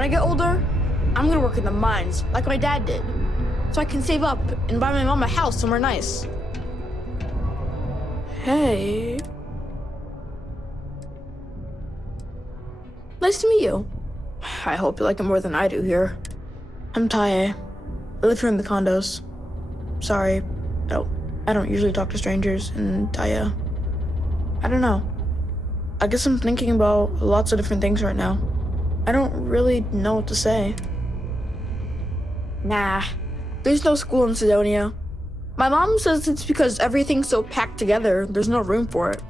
When I get older, I'm gonna work in the mines like my dad did, so I can save up and buy my mom a house somewhere nice. Hey. Nice to meet you. I hope you like it more than I do here. I'm Taye. I live here in the condos. Sorry, I don't usually talk to strangers, and I don't know. I guess I'm thinking about lots of different things right now. I don't really know what to say. Nah, there's no school in Sidonia. My mom says it's because everything's so packed together, there's no room for it.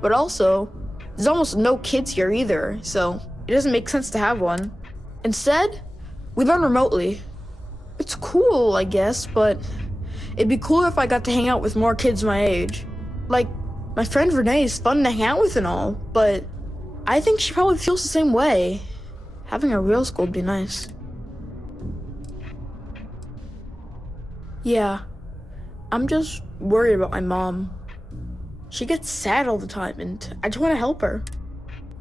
But also, there's almost no kids here either, so it doesn't make sense to have one. Instead, we learn remotely. It's cool, I guess, but it'd be cooler if I got to hang out with more kids my age. Like, my friend Renee is fun to hang out with and all, but I think she probably feels the same way. Having a real school would be nice. Yeah, I'm just worried about my mom. She gets sad all the time, and I just want to help her.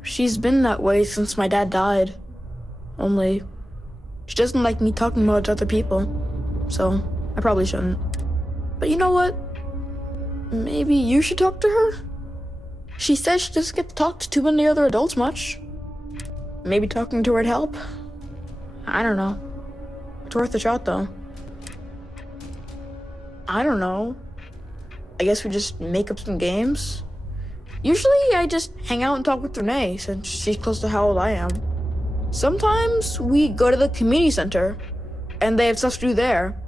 She's been that way since my dad died. Only, she doesn't like me talking about it to other people, so I probably shouldn't. But you know what? Maybe you should talk to her? She says she doesn't get to talk to too many other adults much. Maybe talking to her'd help. I don't know. It's worth a shot, though. I don't know. I guess we just make up some games? Usually I just hang out and talk with Renee, since she's close to how old I am. Sometimes we go to the community center, and they have stuff to do there.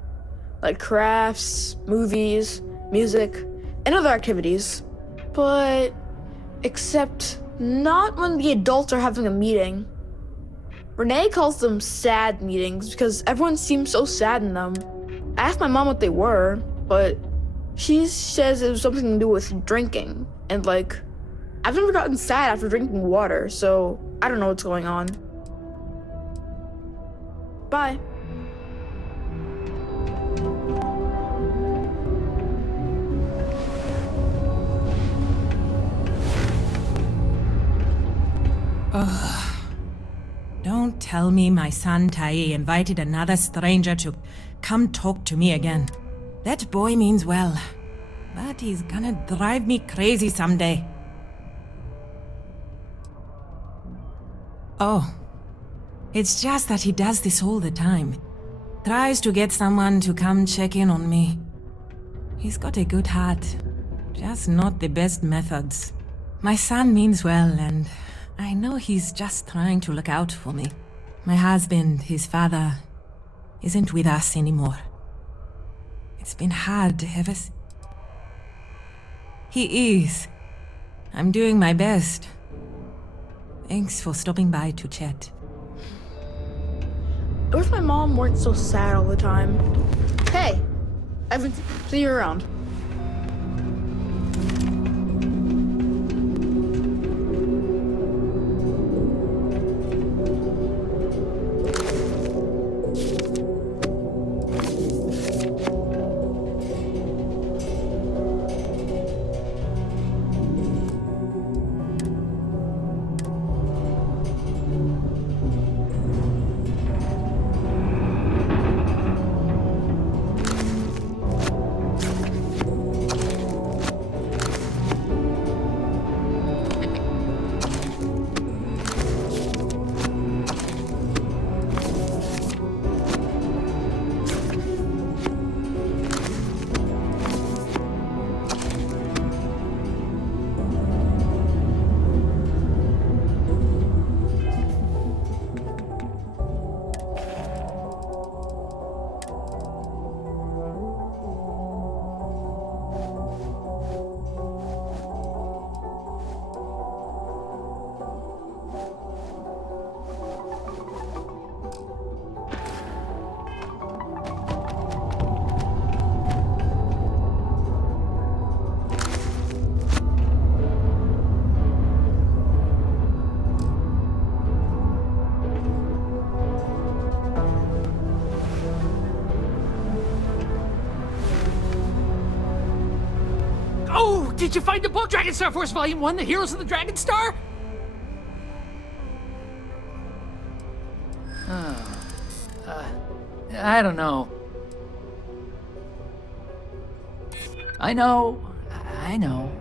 Like crafts, movies, music, and other activities. But, except not when the adults are having a meeting. Renee calls them sad meetings because everyone seems so sad in them. I asked my mom what they were, but she says it was something to do with drinking. And like, I've never gotten sad after drinking water, so I don't know what's going on. Bye. Don't tell me my son Taye invited another stranger to come talk to me again. That boy means well, but he's gonna drive me crazy someday. Oh, it's just that he does this all the time. Tries to get someone to come check in on me. He's got a good heart, just not the best methods. My son means well, and I know he's just trying to look out for me. My husband, his father, isn't with us anymore. It's been hard ever since. He is. I'm doing my best. Thanks for stopping by to chat. I wish my mom weren't so sad all the time. Hey, I haven't seen you around. Did you find the book, Dragon Star Force Volume 1, The Heroes of the Dragon Star? I don't know. I know. I know.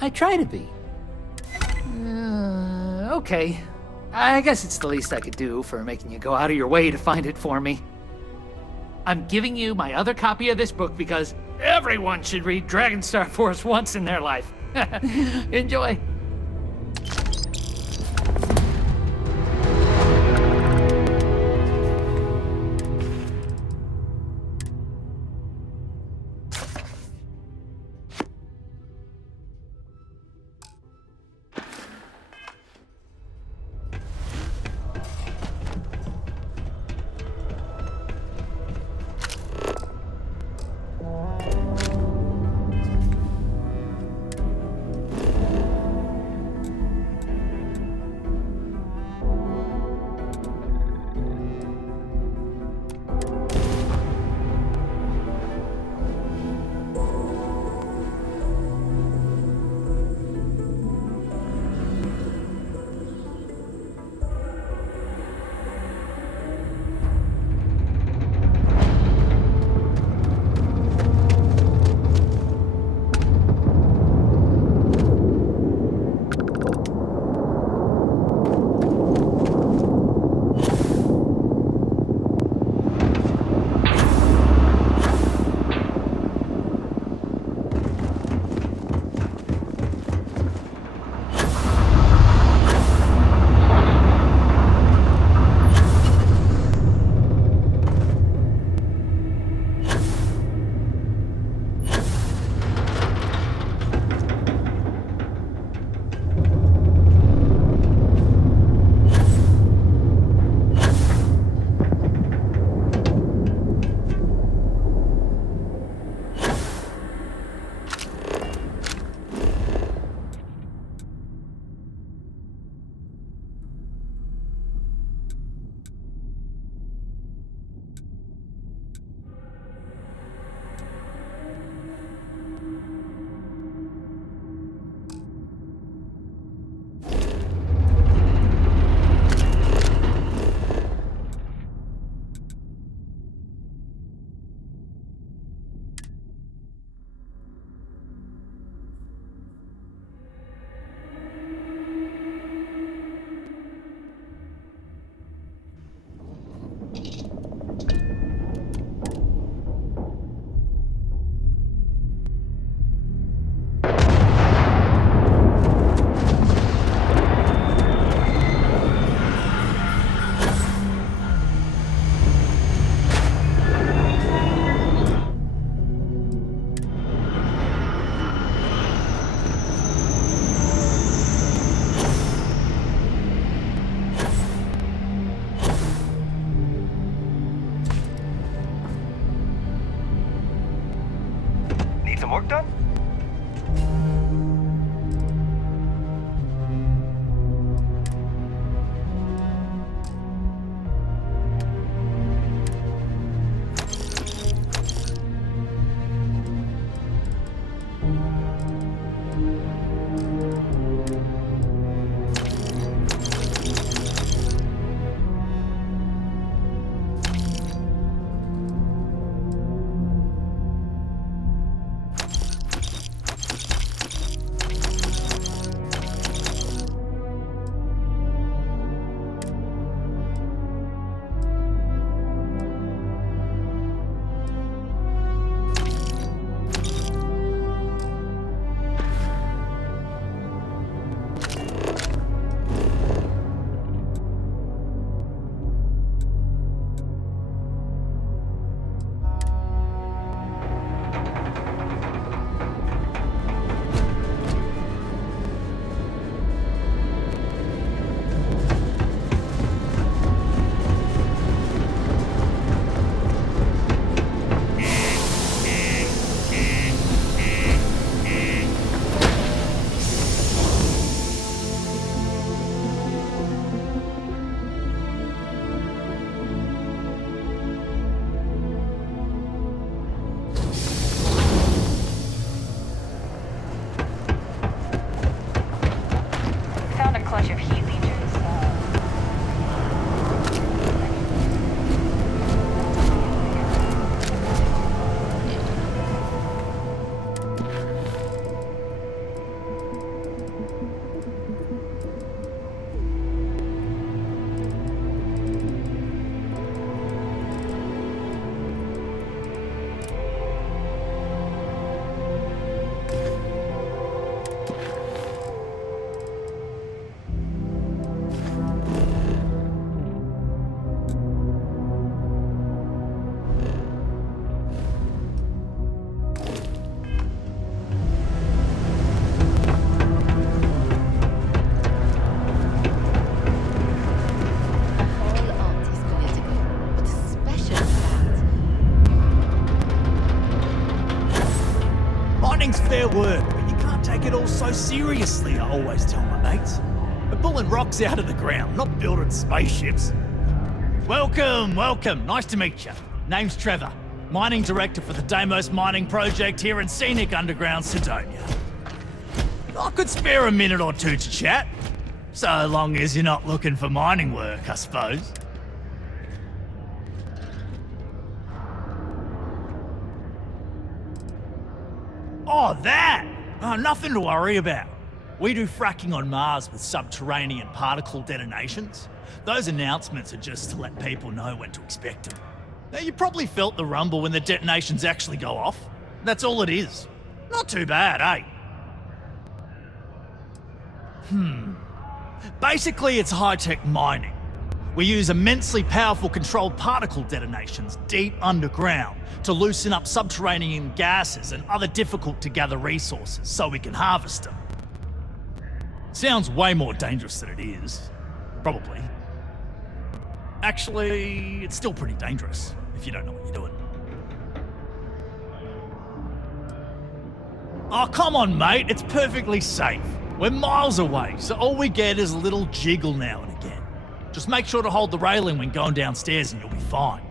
I try to be. Okay. I guess it's the least I could do for making you go out of your way to find it for me. I'm giving you my other copy of this book because everyone should read Dragon Star Force once in their life. Enjoy. bunch of heat leeches. All art is political. What's special about Mining's fair work, but you can't take it all so seriously, I always tell my mates. We're pulling rocks out of the ground, not building spaceships. Welcome, welcome. Nice to meet you. Name's Trevor, mining director for the Deimos mining project here in scenic underground Sidonia. I could spare a minute or two to chat, so long as you're not looking for mining work, I suppose. Oh, that! Oh, nothing to worry about. We do fracking on Mars with subterranean particle detonations. Those announcements are just to let people know when to expect them. Now, you probably felt the rumble when the detonations actually go off. That's all it is. Not too bad, eh? Basically, it's high-tech mining. We use immensely powerful controlled particle detonations deep underground to loosen up subterranean gases and other difficult-to-gather resources so we can harvest them. Sounds way more dangerous than it is. Probably. Actually, it's still pretty dangerous if you don't know what you're doing. Oh, come on, mate. It's perfectly safe. We're miles away, so all we get is a little jiggle now and again. Just make sure to hold the railing when going downstairs and you'll be fine.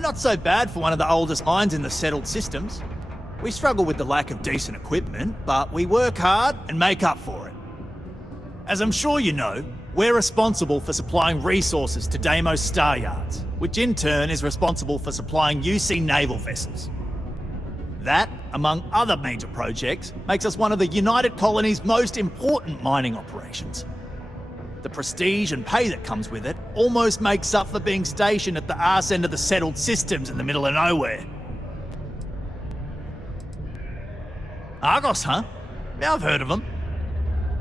Not so bad for one of the oldest mines in the settled systems. We struggle with the lack of decent equipment, but we work hard and make up for it. As I'm sure you know, we're responsible for supplying resources to Deimos Star Yards, which in turn is responsible for supplying UC naval vessels. That, among other major projects, makes us one of the United Colony's most important mining operations. The prestige and pay that comes with it almost makes up for being stationed at the arse end of the settled systems in the middle of nowhere. Argos, huh? Yeah, I've heard of them.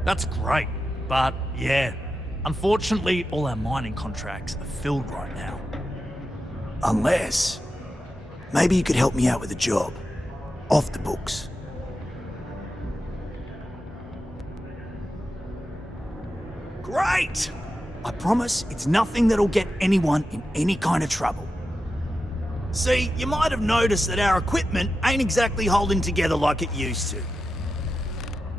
That's great, but yeah, unfortunately all our mining contracts are filled right now. Unless, maybe you could help me out with a job. Off the books. Great! I promise it's nothing that'll get anyone in any kind of trouble. See, you might have noticed that our equipment ain't exactly holding together like it used to.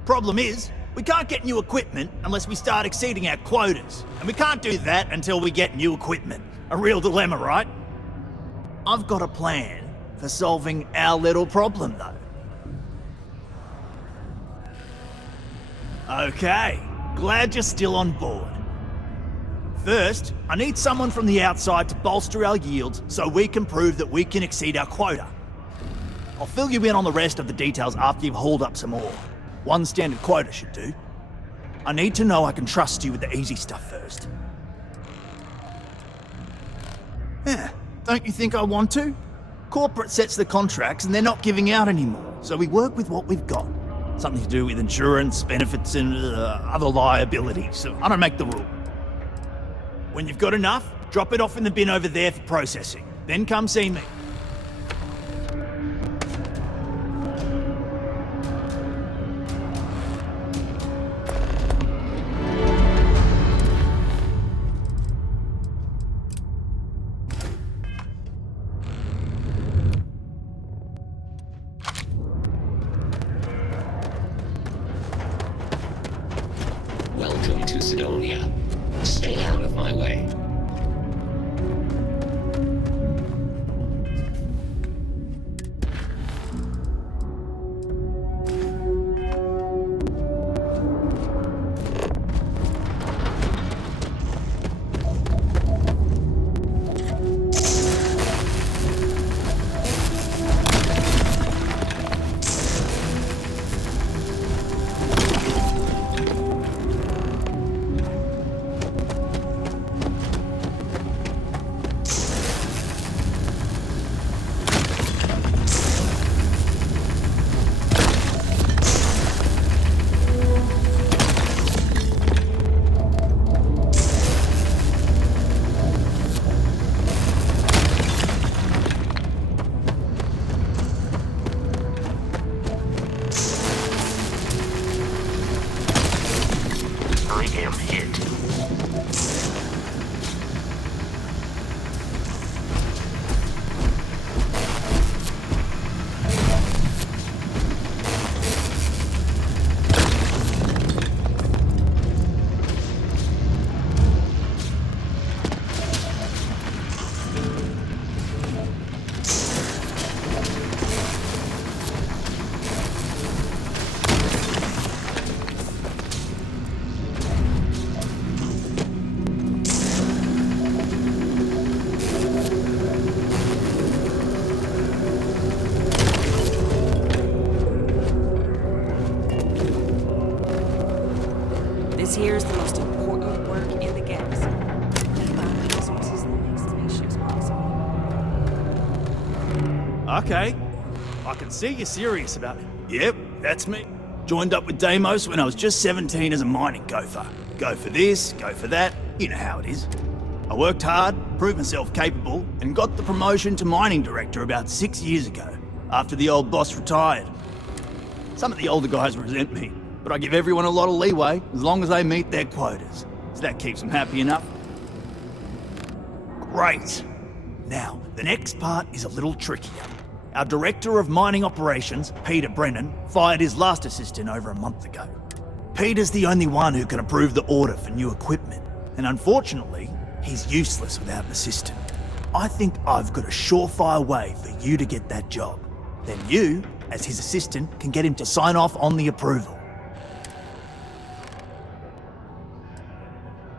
Problem is, we can't get new equipment unless we start exceeding our quotas, and we can't do that until we get new equipment. A real dilemma, right? I've got a plan for solving our little problem, though. Okay, glad you're still on board. First, I need someone from the outside to bolster our yields so we can prove that we can exceed our quota. I'll fill you in on the rest of the details after you've hauled up some ore. One standard quota should do. I need to know I can trust you with the easy stuff first. Yeah, don't you think I want to? Corporate sets the contracts and they're not giving out anymore, so we work with what we've got. Something to do with insurance, benefits, and other liabilities, so I don't make the rule. When you've got enough, drop it off in the bin over there for processing. Then come see me. Welcome to Sidonia. Stay out of my way. here is the most important work in the galaxy. We find the resources that make spaceships possible. Okay. I can see you're serious about it. Yep, that's me. Joined up with Deimos when I was just 17 as a mining gopher. Go for this, go for that, you know how it is. I worked hard, proved myself capable, and got the promotion to mining director about 6 years ago, after the old boss retired. Some of the older guys resent me, but I give everyone a lot of leeway as long as they meet their quotas. So that keeps them happy enough. Great. Now, the next part is a little trickier. Our Director of Mining Operations, Peter Brennan, fired his last assistant over a month ago. Peter's the only one who can approve the order for new equipment, and unfortunately, he's useless without an assistant. I think I've got a surefire way for you to get that job. Then you, as his assistant, can get him to sign off on the approval.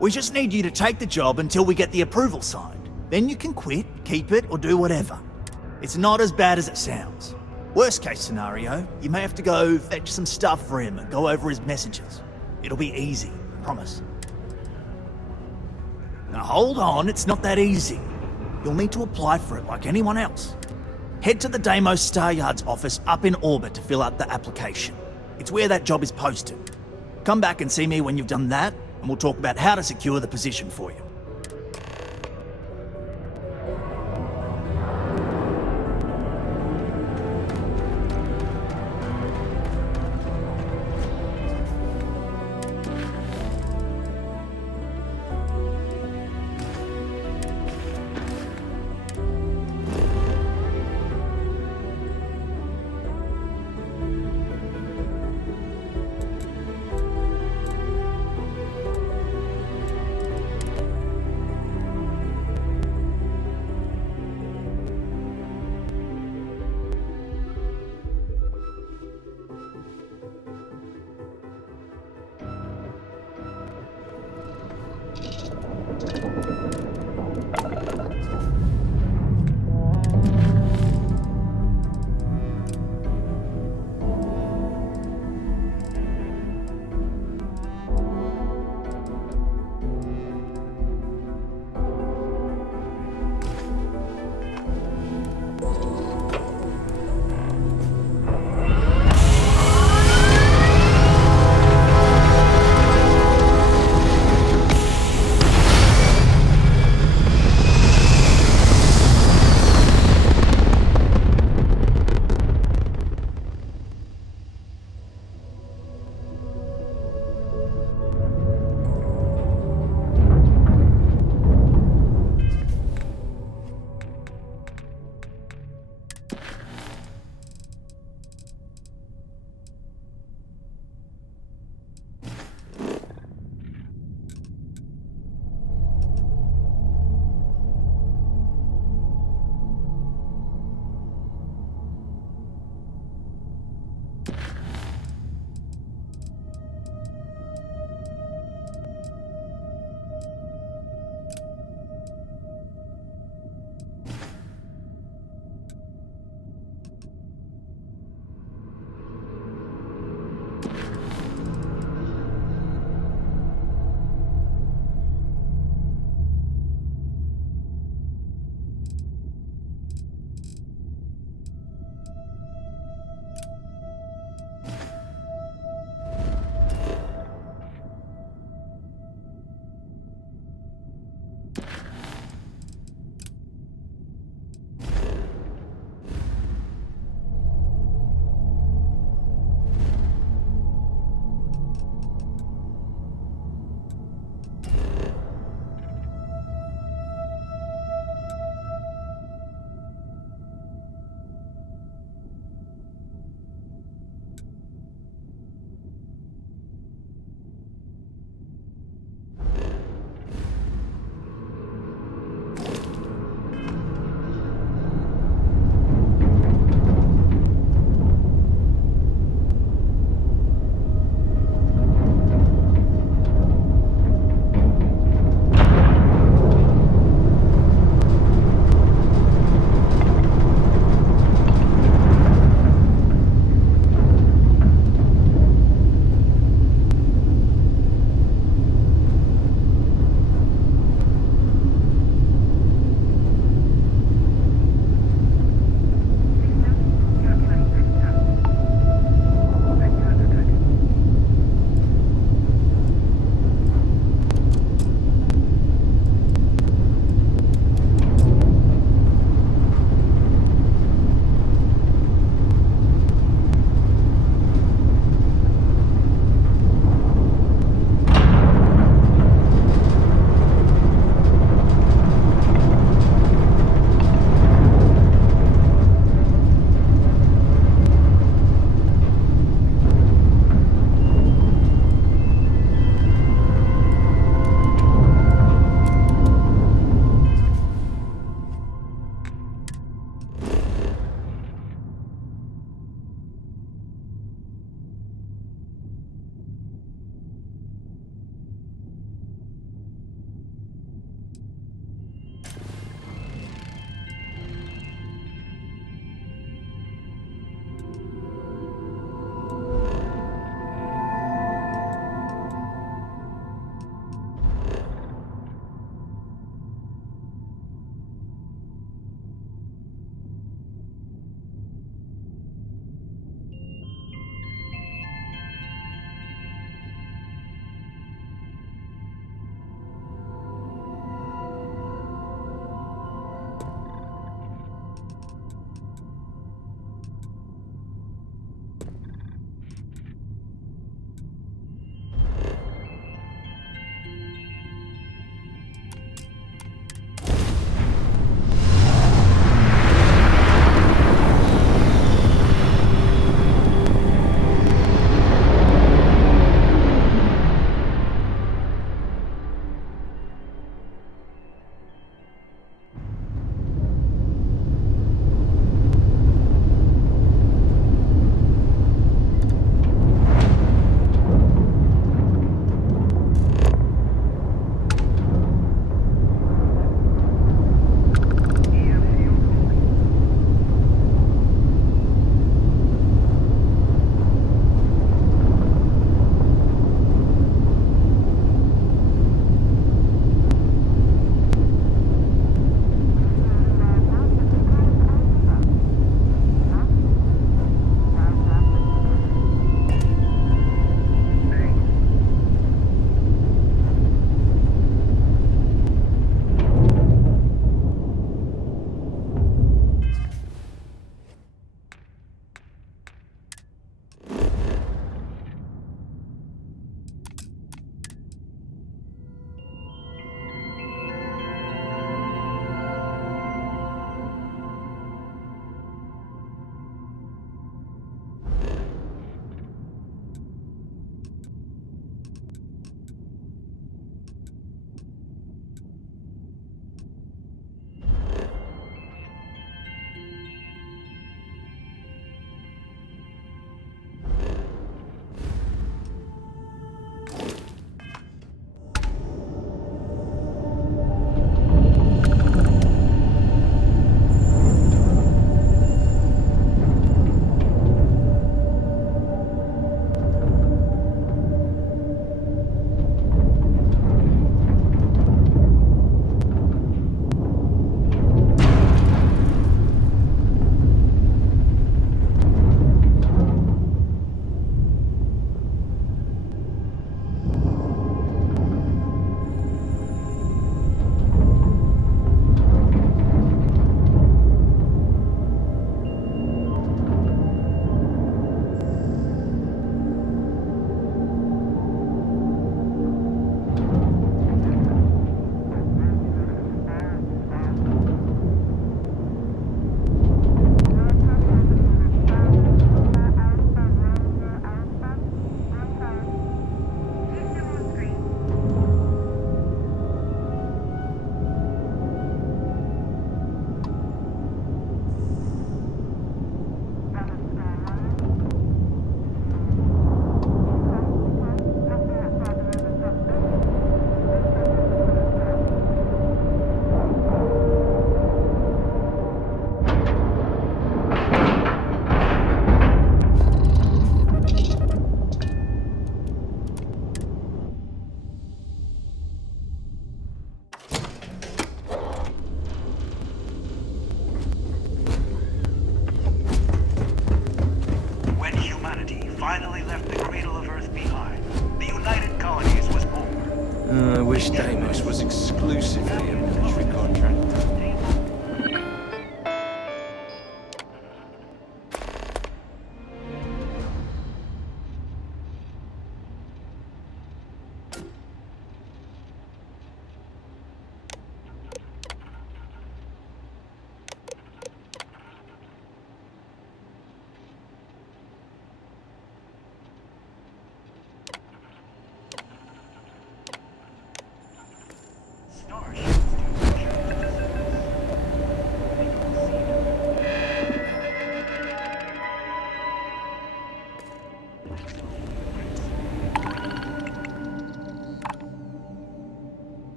We just need you to take the job until we get the approval signed. Then you can quit, keep it, or do whatever. It's not as bad as it sounds. Worst case scenario, you may have to go fetch some stuff for him and go over his messages. It'll be easy, I promise. Now hold on, it's not that easy. You'll need to apply for it like anyone else. Head to the Deimos Star Yard's office up in orbit to fill out the application. It's where that job is posted. Come back and see me when you've done that, and we'll talk about how to secure the position for you.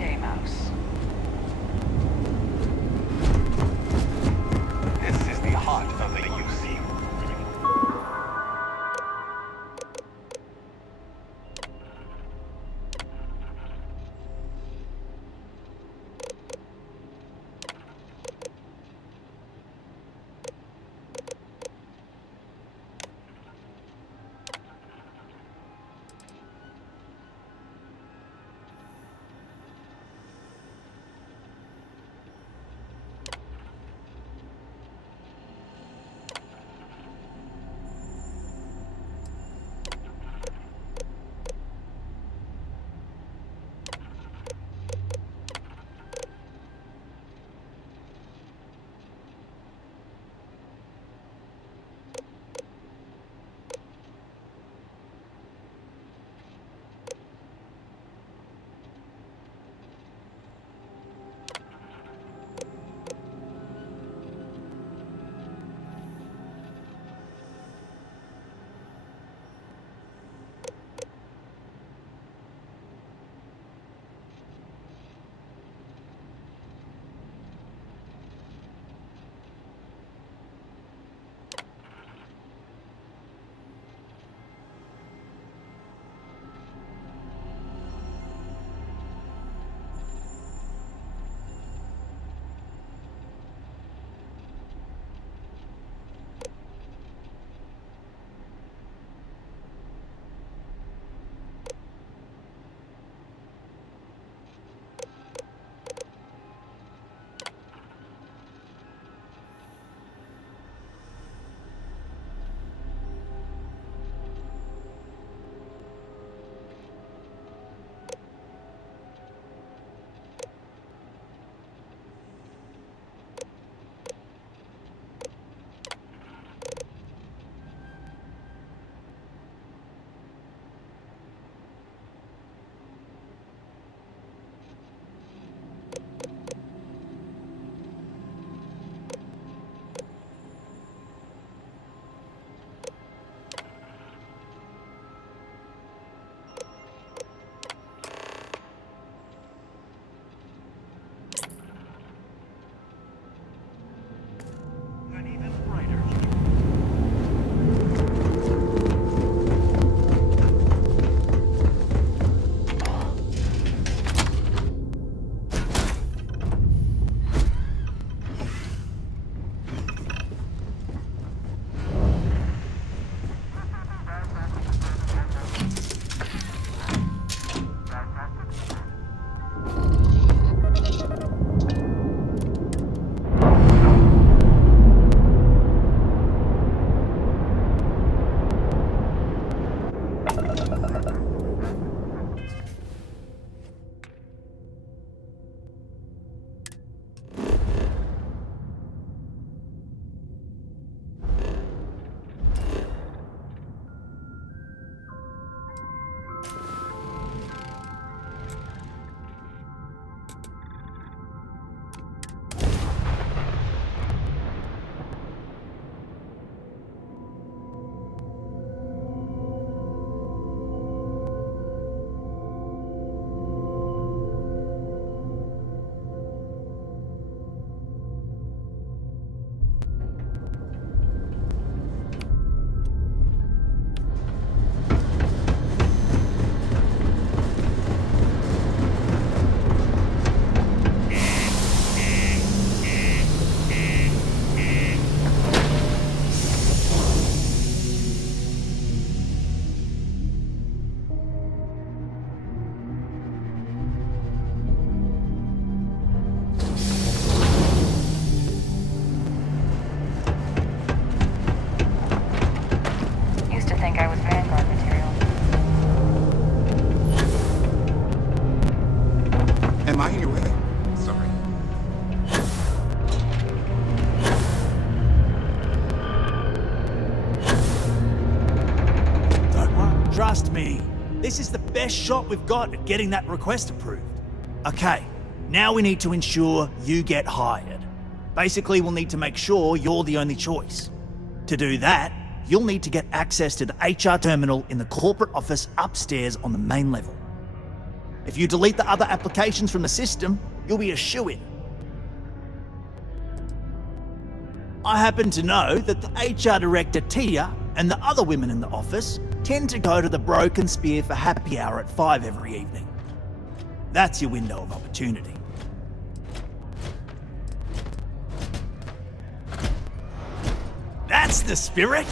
day, Mouse. This is the heart of the UC. Trust me, this is the best shot we've got at getting that request approved. Okay, now we need to ensure you get hired. Basically, we'll need to make sure you're the only choice. To do that, you'll need to get access to the HR terminal in the corporate office upstairs on the main level. If you delete the other applications from the system, you'll be a shoo-in. I happen to know that the HR director Tia and the other women in the office tend to go to the Broken Spear for happy hour at 5 every evening. That's your window of opportunity. That's the spirit!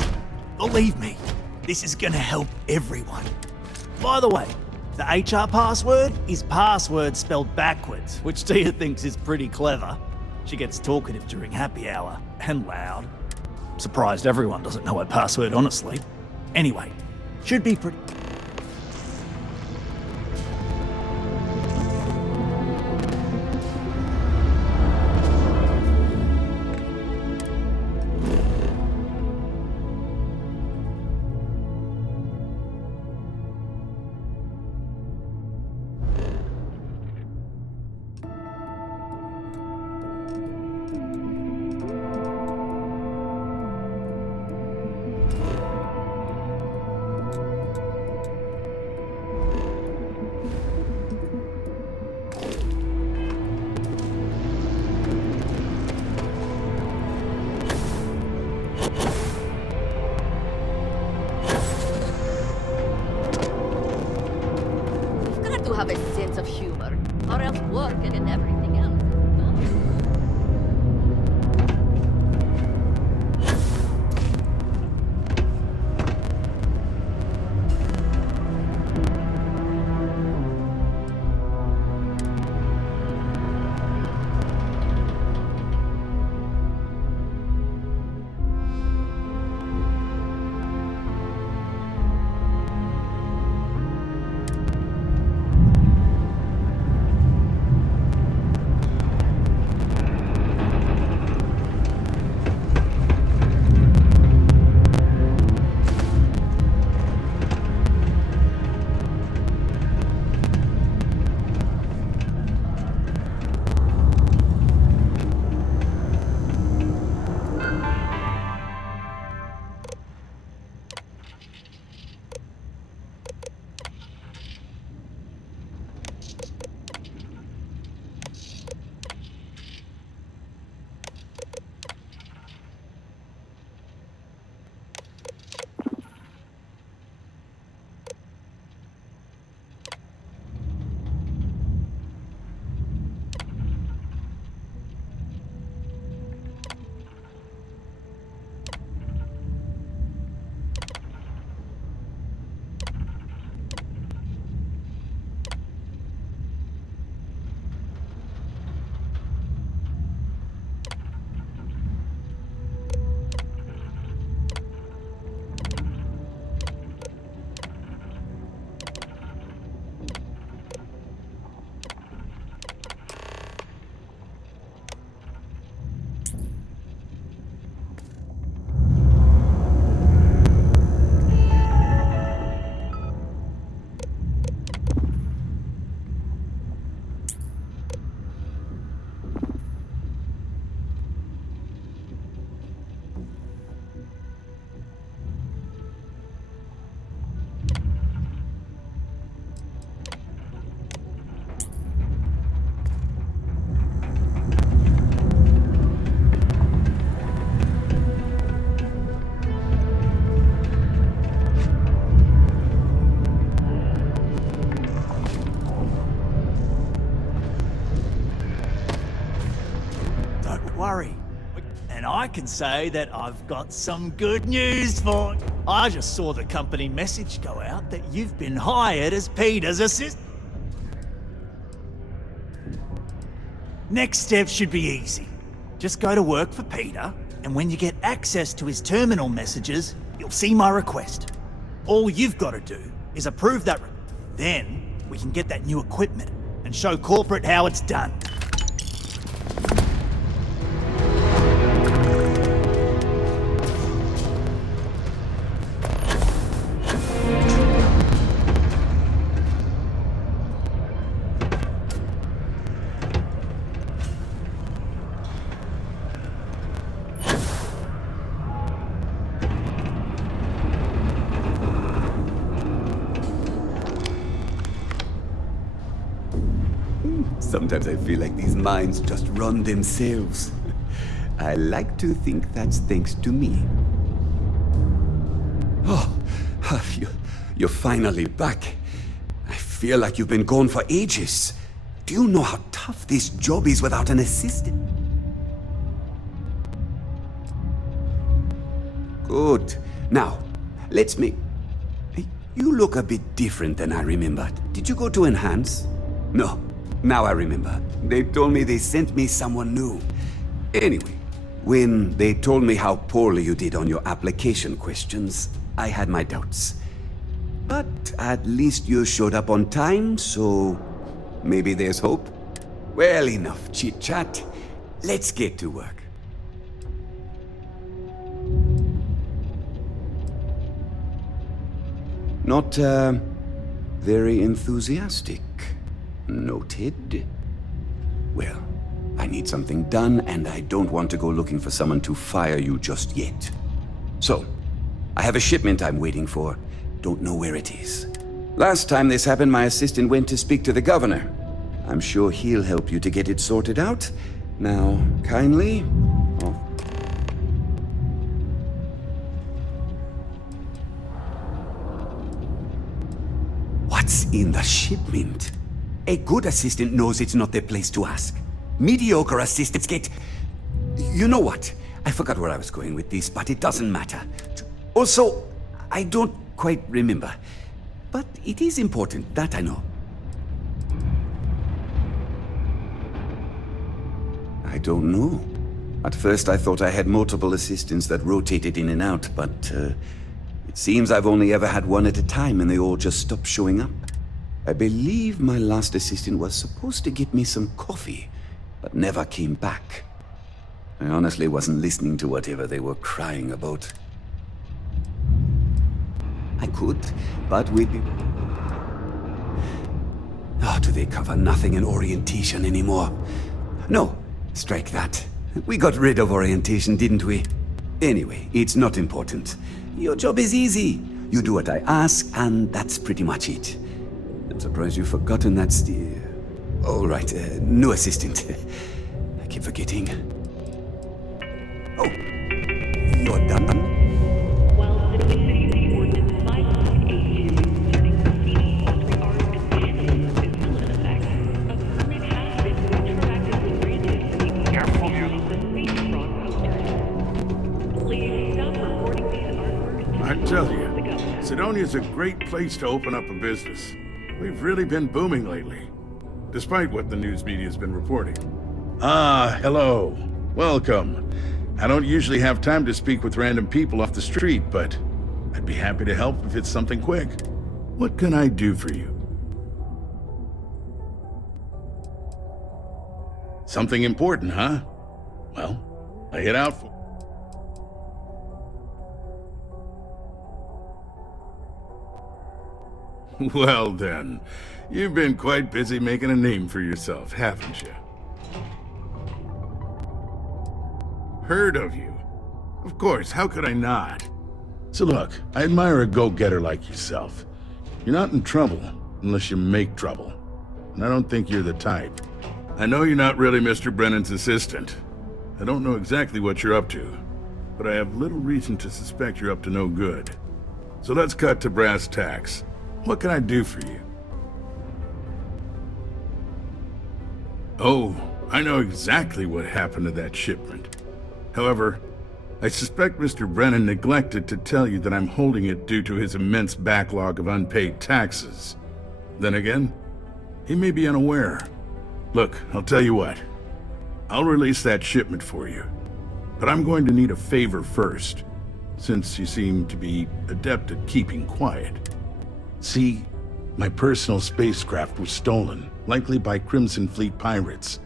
Believe me, this is gonna help everyone. By the way, the HR password is password spelled backwards, which Tia thinks is pretty clever. She gets talkative during happy hour, and loud. Surprised everyone doesn't know her password, honestly. Anyway, should be pretty... You've got to have a sense of humor, or else work and everything else is done. worry. And I can say that I've got some good news for you. I just saw the company message go out that you've been hired as Peter's assistant. Next step should be easy. Just go to work for Peter, and when you get access to his terminal messages, you'll see my request. All you've got to do is approve that. Then we can get that new equipment and show corporate how it's done. Sometimes I feel like these mines just run themselves. I like to think that's thanks to me. Oh, you're finally back. I feel like you've been gone for ages. Do you know how tough this job is without an assistant? Good. Now, let's make... You look a bit different than I remembered. Did you go to Enhance? No. Now I remember. They told me they sent me someone new. Anyway, when they told me how poorly you did on your application questions, I had my doubts. But at least you showed up on time, so maybe there's hope. Well, enough chit-chat. Let's get to work. Not, very enthusiastic. Noted. Well, I need something done, and I don't want to go looking for someone to fire you just yet. So, I have a shipment I'm waiting for. Don't know where it is. Last time this happened, my assistant went to speak to the governor. I'm sure he'll help you to get it sorted out. Now, kindly... Oh. What's in the shipment? A good assistant knows it's not their place to ask. Mediocre assistants get... You know what? I forgot where I was going with this, but it doesn't matter. Also, I don't quite remember. But it is important, that I know. I don't know. At first I thought I had multiple assistants that rotated in and out, but it seems I've only ever had one at a time and they all just stopped showing up. I believe my last assistant was supposed to get me some coffee, but never came back. I honestly wasn't listening to whatever they were crying about. I could, but we'd be... Oh, do they cover nothing in orientation anymore? No, strike that. We got rid of orientation, didn't we? Anyway, it's not important. Your job is easy. You do what I ask, and that's pretty much it. I'm surprised you've forgotten that's the... All right, new assistant. I keep forgetting. Oh, you're done? While Civilization City Ordinance 5.82 concerning proceedings with regard to vandalism is still in effect, a permit has been retroactively granted for the Careful, of the Space Frog posters. Please stop reporting these artworks to I tell you, the government. Sidonia's a great place to open up a business. We've really been booming lately, despite what the news media's been reporting. Ah, hello. Welcome. I don't usually have time to speak with random people off the street, but I'd be happy to help if it's something quick. What can I do for you? Something important, huh? Well, lay it out for... Well then, you've been quite busy making a name for yourself, haven't you? Heard of you. Of course, how could I not? So look, I admire a go-getter like yourself. You're not in trouble unless you make trouble. And I don't think you're the type. I know you're not really Mr. Brennan's assistant. I don't know exactly what you're up to, but I have little reason to suspect you're up to no good. So let's cut to brass tacks. What can I do for you? Oh, I know exactly what happened to that shipment. However, I suspect Mr. Brennan neglected to tell you that I'm holding it due to his immense backlog of unpaid taxes. Then again, he may be unaware. Look, I'll tell you what. I'll release that shipment for you. But I'm going to need a favor first, since you seem to be adept at keeping quiet. See, my personal spacecraft was stolen, likely by Crimson Fleet pirates.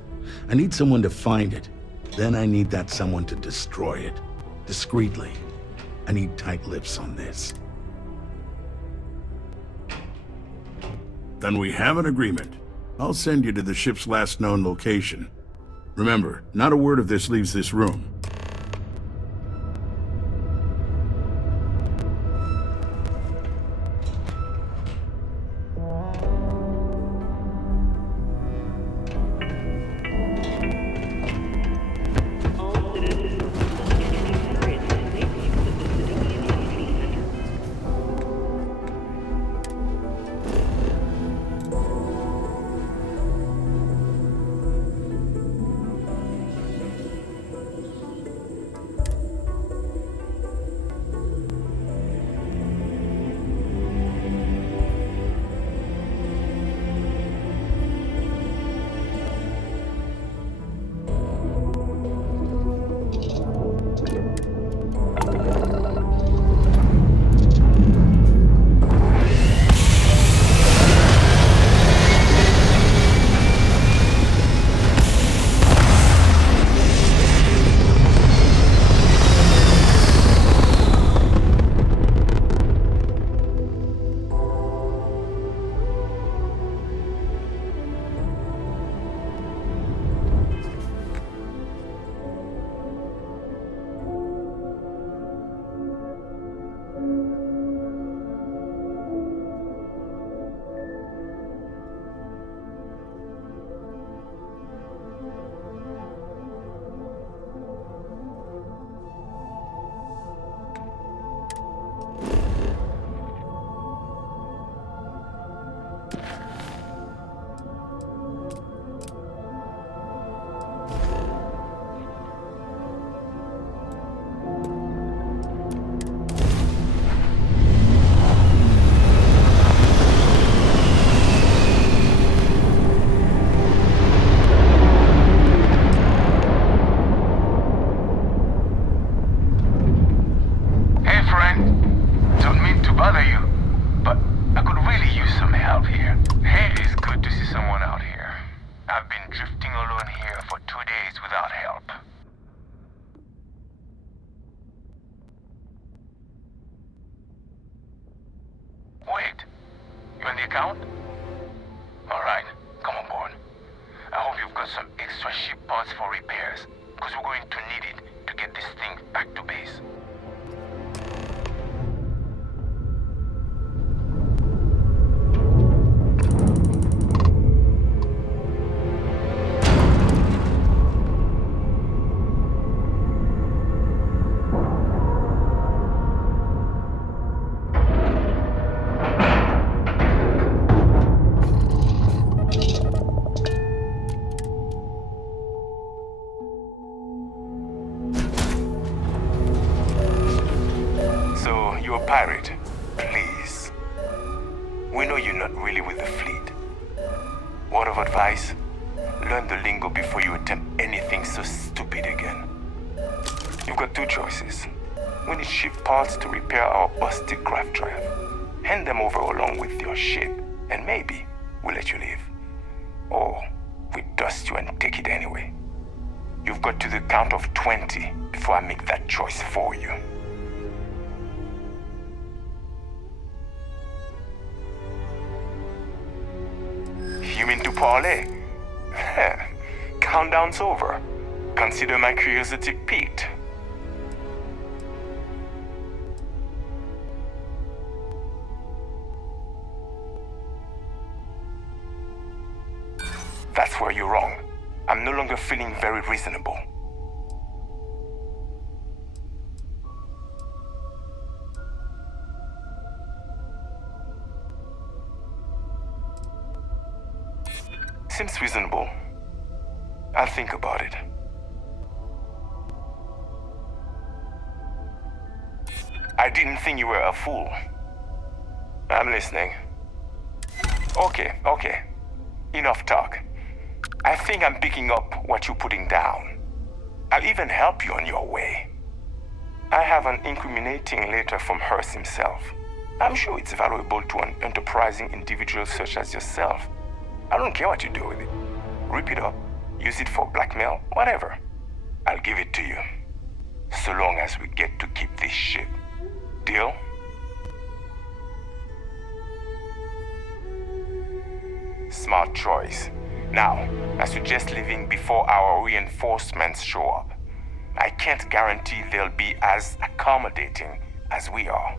I need someone to find it. Then I need that someone to destroy it. Discreetly. I need tight lips on this. Then we have an agreement. I'll send you to the ship's last known location. Remember, not a word of this leaves this room. friend. Don't mean to bother you, but I could really use some help here. Hey, it's good to see someone out here. I've been drifting alone here for 2 days without help. Wait, you in the account? Alright, come on board. I hope you've got some extra ship parts for repairs, because we're going to need it to get this thing back to base. So, you're a pirate. Please. We know you're not really with the fleet. Word of advice? Learn the lingo before you attempt anything so stupid again. You've got 2 choices. We need ship parts to repair our busted craft drive. Hand them over along with your ship, and maybe we'll let you leave. Or we dust you and take it anyway. You've got to the count of 20 before I make that choice for you. You mean to parlay? Countdown's over. Consider my curiosity piqued. That's where you're wrong. I'm no longer feeling very reasonable. Seems reasonable. I'll think about it. I didn't think you were a fool. I'm listening. Okay. Enough talk. I think I'm picking up what you're putting down. I'll even help you on your way. I have an incriminating letter from Hearst himself. I'm sure it's valuable to an enterprising individual such as yourself. I don't care what you do with it. Rip it up, use it for blackmail, whatever. I'll give it to you. So long as we get to keep this ship. Deal? Smart choice. Now, I suggest leaving before our reinforcements show up. I can't guarantee they'll be as accommodating as we are.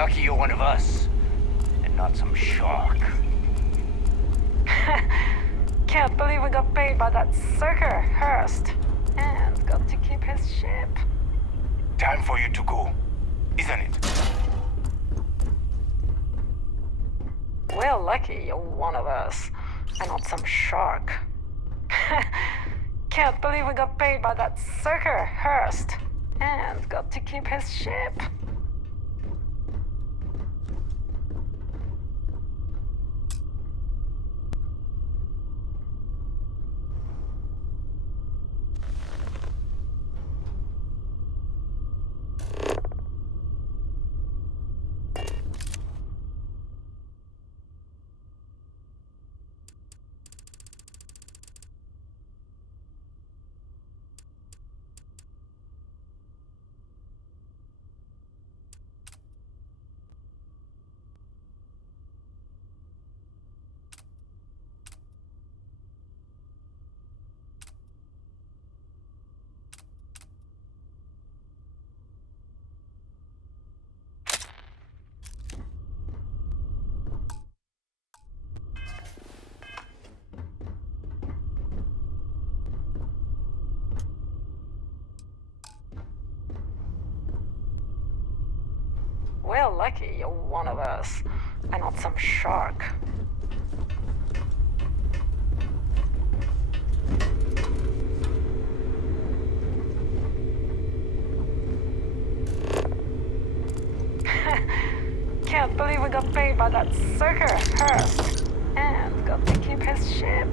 lucky you're one of us, and not some shark. Can't believe we got paid by that sucker, Hurst. And got to keep his ship. Time for you to go, isn't it? We're lucky you're one of us, and not some shark. Can't believe we got paid by that sucker, Hurst. And got to keep his ship. We're lucky you're one of us, and not some shark. Can't believe we got paid by that sucker, Hurst. And got to keep his ship.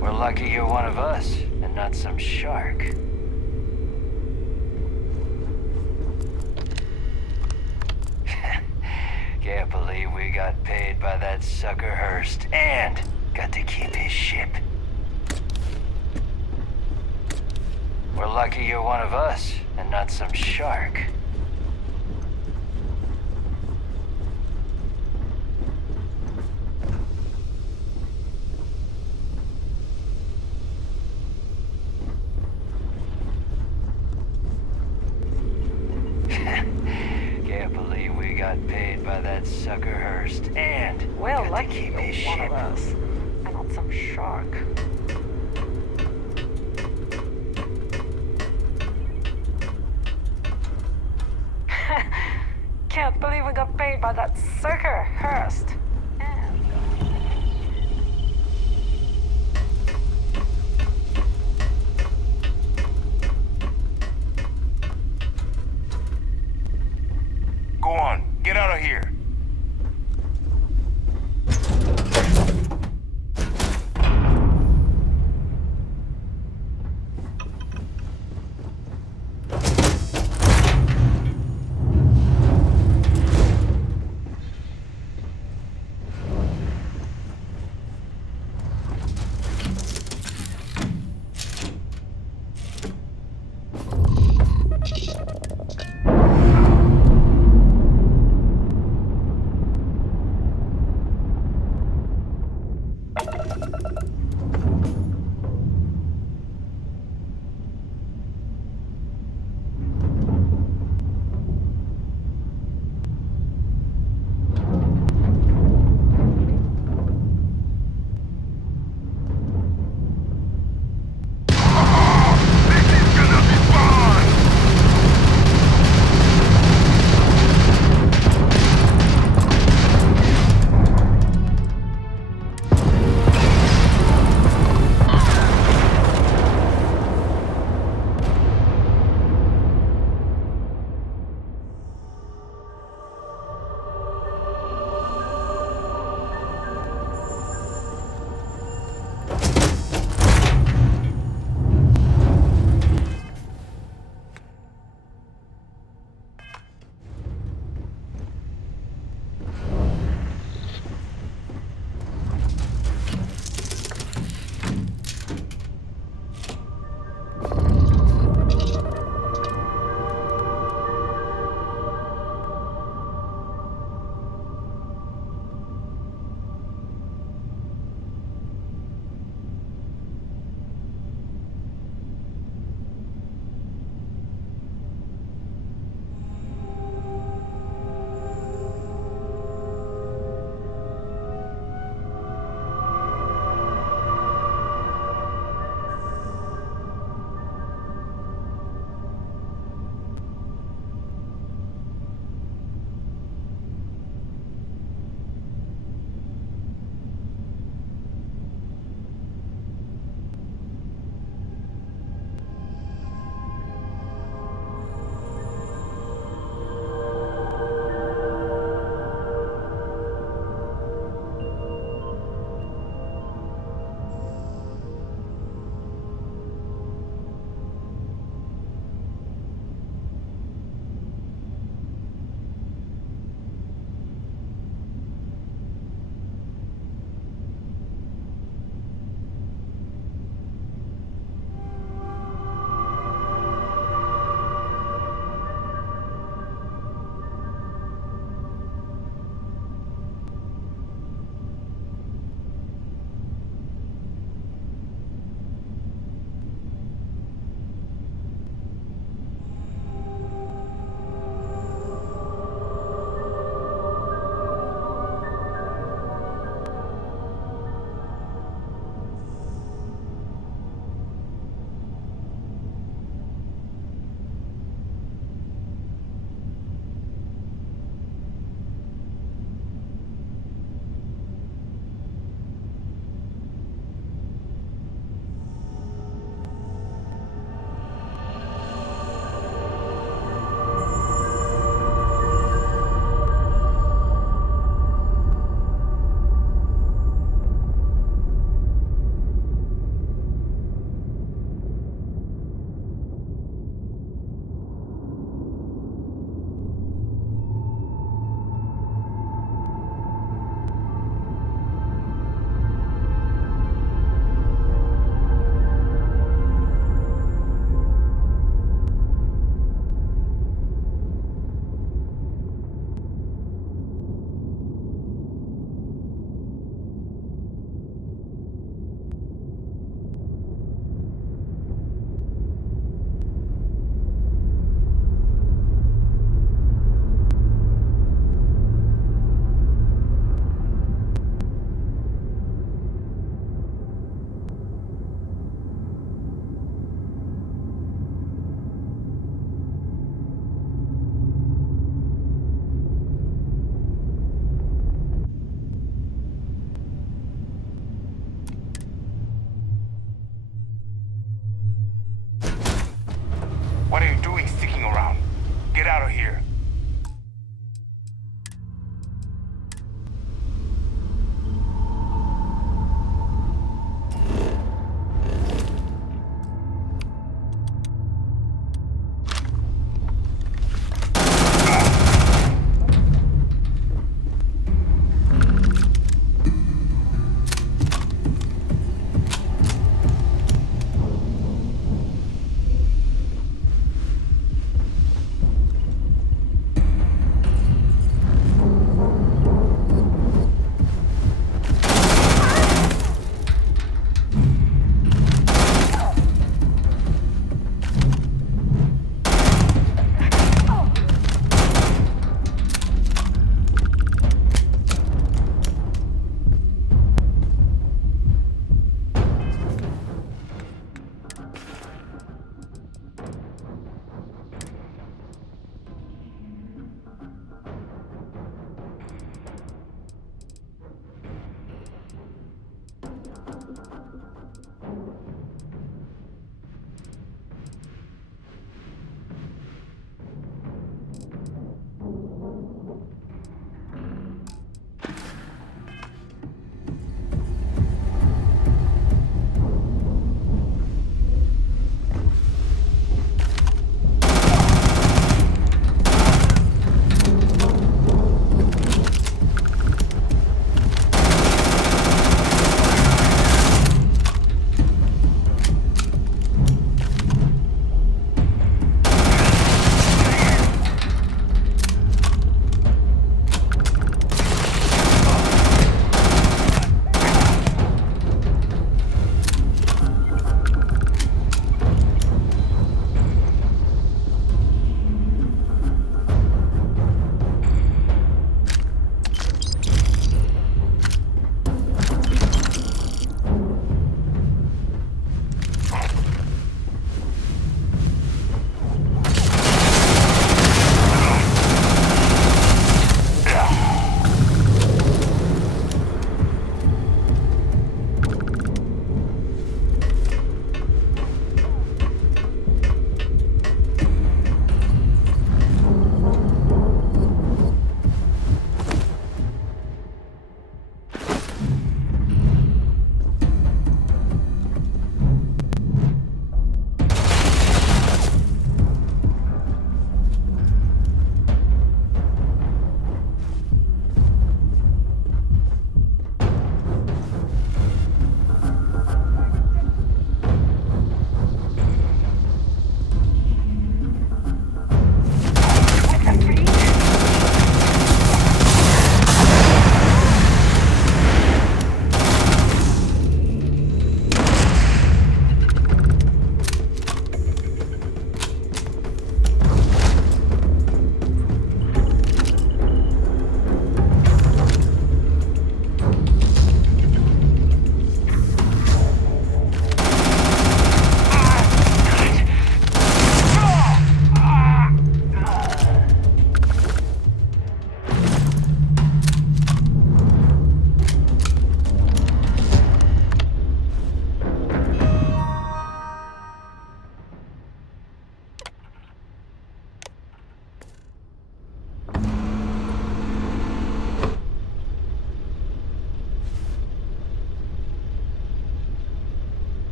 We're lucky you're one of us, and not some shark. Can't believe we got paid by that sucker Hurst, and got to keep his ship. We're lucky you're one of us, and not some shark. Can't believe we got paid by that sucker Hurst, and We're got to lucky keep you're his one ship. of us, and not some shark. Can't believe we got paid by that sucker, Hurst. And Go on, get out of here.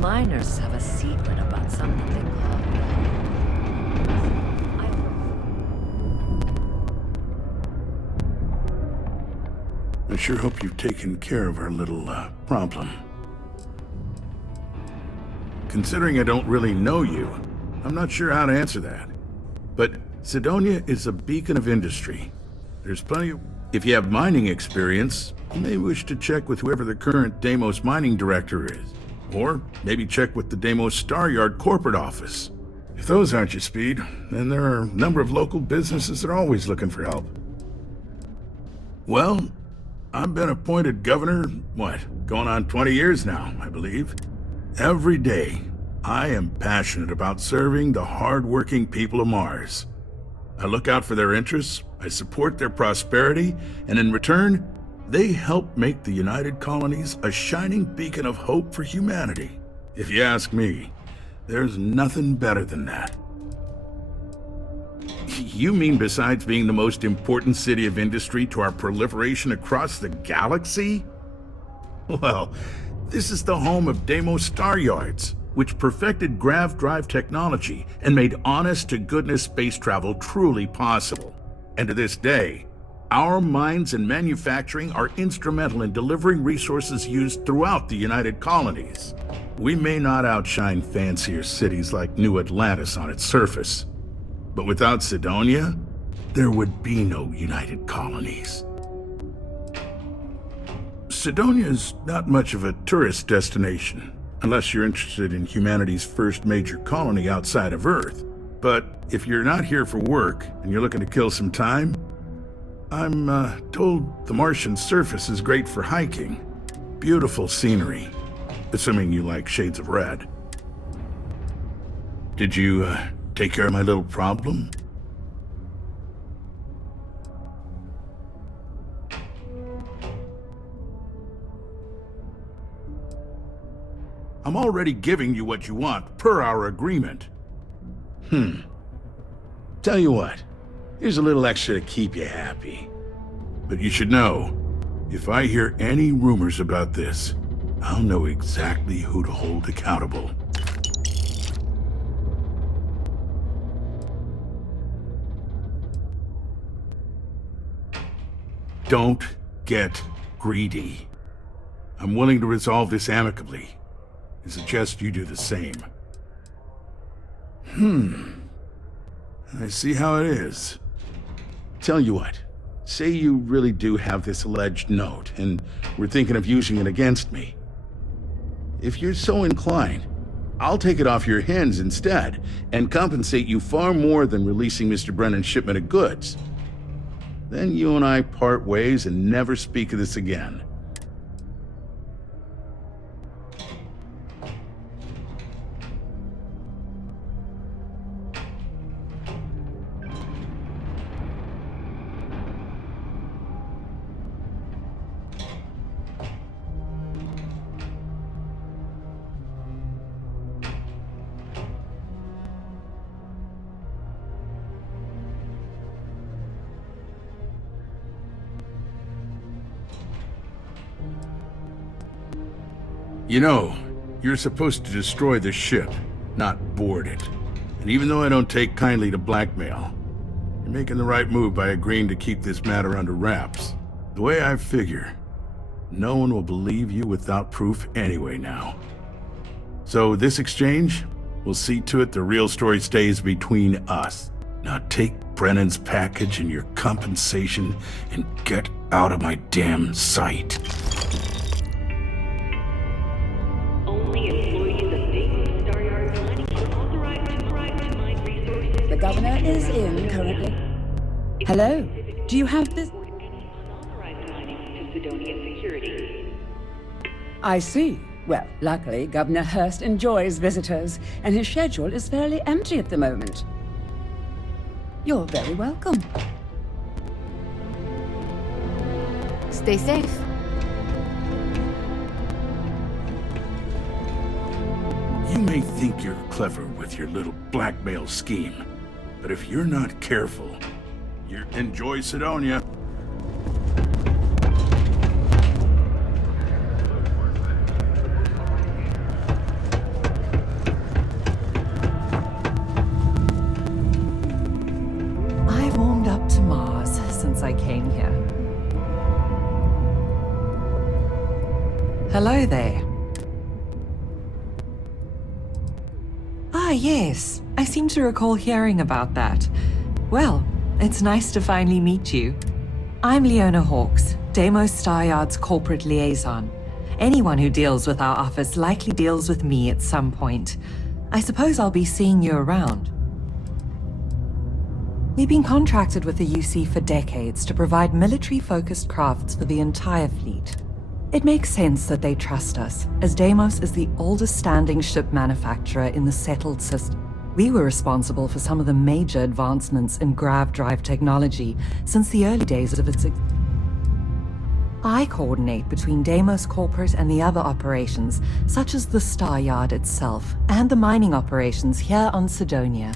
miners have a secret about something they call... I sure hope you've taken care of our little, problem. Considering I don't really know you, I'm not sure how to answer that. But Sidonia is a beacon of industry. There's plenty of... If you have mining experience, you may wish to check with whoever the current Deimos mining director is. Or maybe check with the Deimos Star Yard corporate office. If those aren't your speed, then there are a number of local businesses that are always looking for help. Well, I've been appointed governor, going on 20 years now, I believe. Every day, I am passionate about serving the hard-working people of Mars. I look out for their interests, I support their prosperity, and in return, they help make the United Colonies a shining beacon of hope for humanity. If you ask me, there's nothing better than that. You mean besides being the most important city of industry to our proliferation across the galaxy? Well, this is the home of Deimos Star Yards, which perfected grav drive technology and made honest-to-goodness space travel truly possible. And to this day, our mines and manufacturing are instrumental in delivering resources used throughout the United Colonies. We may not outshine fancier cities like New Atlantis on its surface, but without Sidonia, there would be no United Colonies. Sidonia is not much of a tourist destination, unless you're interested in humanity's first major colony outside of Earth. But if you're not here for work and you're looking to kill some time, I'm told the Martian surface is great for hiking. Beautiful scenery, assuming you like shades of red. Did you take care of my little problem? I'm already giving you what you want, per our agreement. Tell you what, here's a little extra to keep you happy. But you should know, if I hear any rumors about this, I'll know exactly who to hold accountable. Don't get greedy. I'm willing to resolve this amicably. I suggest you do the same. I see how it is. Tell you what, say you really do have this alleged note, and we're thinking of using it against me. If you're so inclined, I'll take it off your hands instead, and compensate you far more than releasing Mr. Brennan's shipment of goods. Then you and I part ways and never speak of this again. You know, you're supposed to destroy the ship, not board it. And even though I don't take kindly to blackmail, you're making the right move by agreeing to keep this matter under wraps. The way I figure, no one will believe you without proof anyway now. So this exchange, will see to it the real story stays between us. Now take Brennan's package and your compensation and get out of my damn sight. Only employees of Deimos Star Yard mining are authorized to mine resources. The governor is in currently. Hello, do you have this? Unauthorized mining to Sidonia security. I see. Well, luckily, Governor Hurst enjoys visitors, and his schedule is fairly empty at the moment. You're very welcome. Stay safe. You may think you're clever with your little blackmail scheme, but if you're not careful, you enjoy Sidonia. since I came here. Hello there. Ah, yes. I seem to recall hearing about that. Well, it's nice to finally meet you. I'm Leona Hawkes, Deimos Staryard's corporate liaison. Anyone who deals with our office likely deals with me at some point. I suppose I'll be seeing you around. We've been contracted with the UC for decades to provide military-focused crafts for the entire fleet. It makes sense that they trust us, as Deimos is the oldest standing ship manufacturer in the settled system. We were responsible for some of the major advancements in grav drive technology since the early days of its I coordinate between Deimos Corporate and the other operations, such as the Staryard itself, and the mining operations here on Sidonia.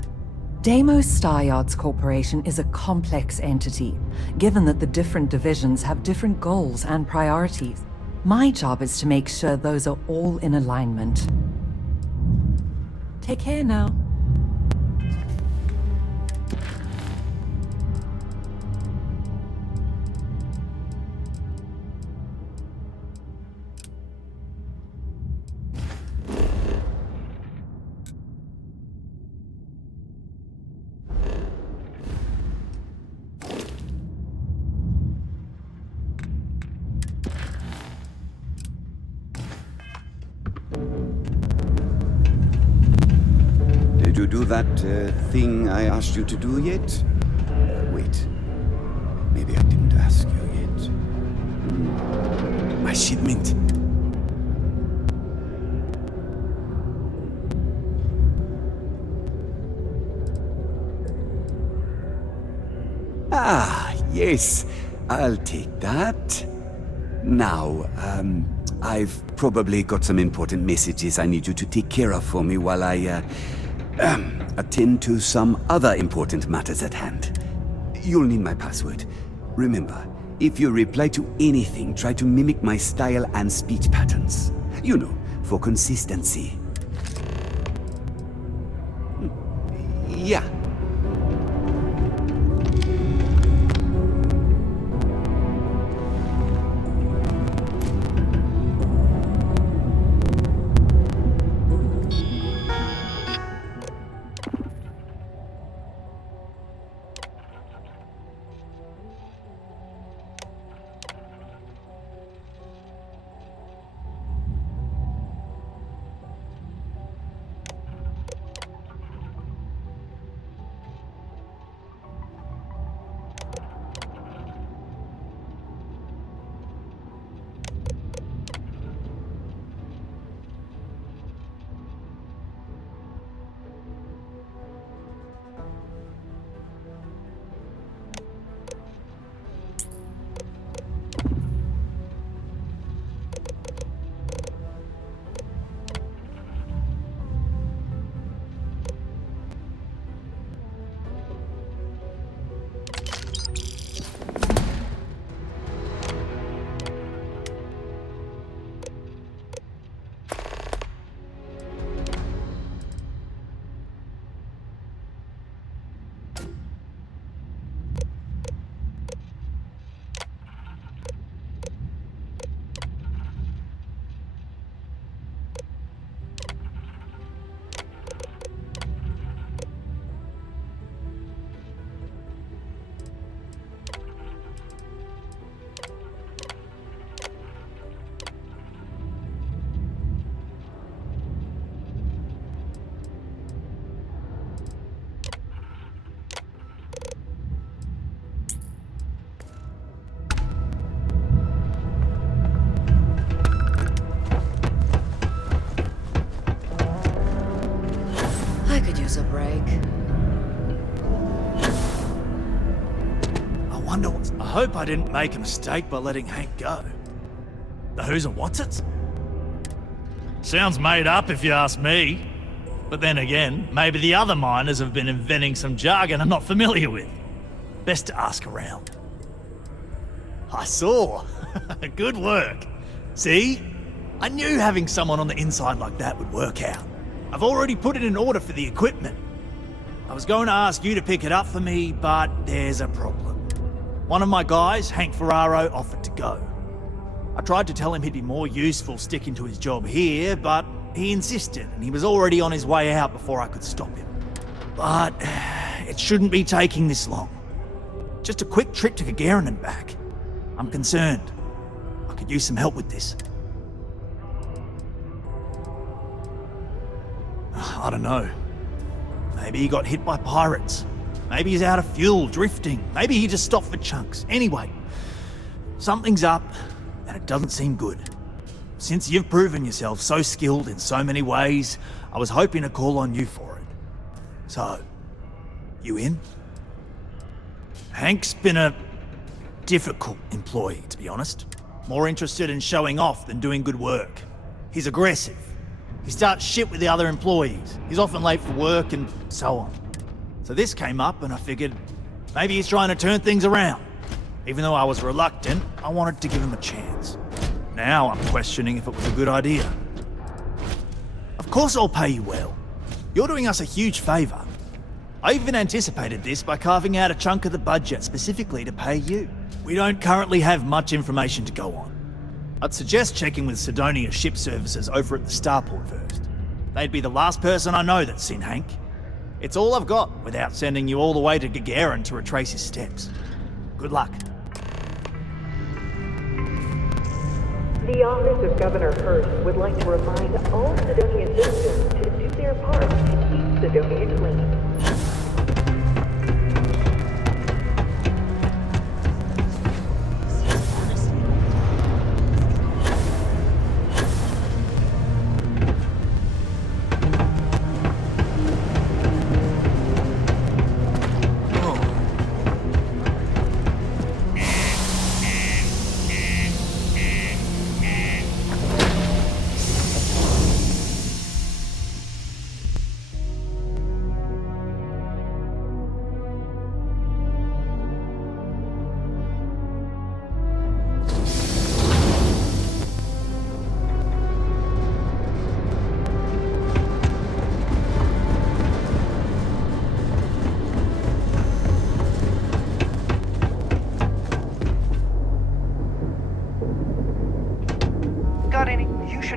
Deimos Staryards Corporation is a complex entity, given that the different divisions have different goals and priorities. My job is to make sure those are all in alignment. Take care now. Did you do that thing I asked you to do yet? Wait. Maybe I didn't ask you yet. My shipment. Ah, yes. I'll take that. Now, I've probably got some important messages I need you to take care of for me while I, attend to some other important matters at hand. You'll need my password. Remember, if you reply to anything, try to mimic my style and speech patterns. You know, for consistency. Yeah. I could use a break. I hope I didn't make a mistake by letting Hank go. The who's and what's it? Sounds made up if you ask me. But then again, maybe the other miners have been inventing some jargon I'm not familiar with. Best to ask around. I saw. Good work. See? I knew having someone on the inside like that would work out. I've already put it in order for the equipment. I was going to ask you to pick it up for me, but there's a problem. One of my guys, Hank Ferraro, offered to go. I tried to tell him he'd be more useful sticking to his job here, but he insisted, and he was already on his way out before I could stop him. But it shouldn't be taking this long. Just a quick trip to Gagarin and back. I'm concerned. I could use some help with this. I don't know. Maybe he got hit by pirates. Maybe he's out of fuel, drifting. Maybe he just stopped for chunks. Anyway, something's up, and it doesn't seem good. Since you've proven yourself so skilled in so many ways, I was hoping to call on you for it. So, you in? Hank's been a difficult employee, to be honest. More interested in showing off than doing good work. He's aggressive. He starts shit with the other employees. He's often late for work and so on. So this came up and I figured maybe he's trying to turn things around. Even though I was reluctant, I wanted to give him a chance. Now I'm questioning if it was a good idea. Of course I'll pay you well. You're doing us a huge favor. I even anticipated this by carving out a chunk of the budget specifically to pay you. We don't currently have much information to go on. I'd suggest checking with Sidonia Ship Services over at the Starport first. They'd be the last person I know that's seen Hank. It's all I've got without sending you all the way to Gagarin to retrace his steps. Good luck. The Office of Governor Hurst would like to remind all Sidonia citizens to do their part to keep Sidonia clean.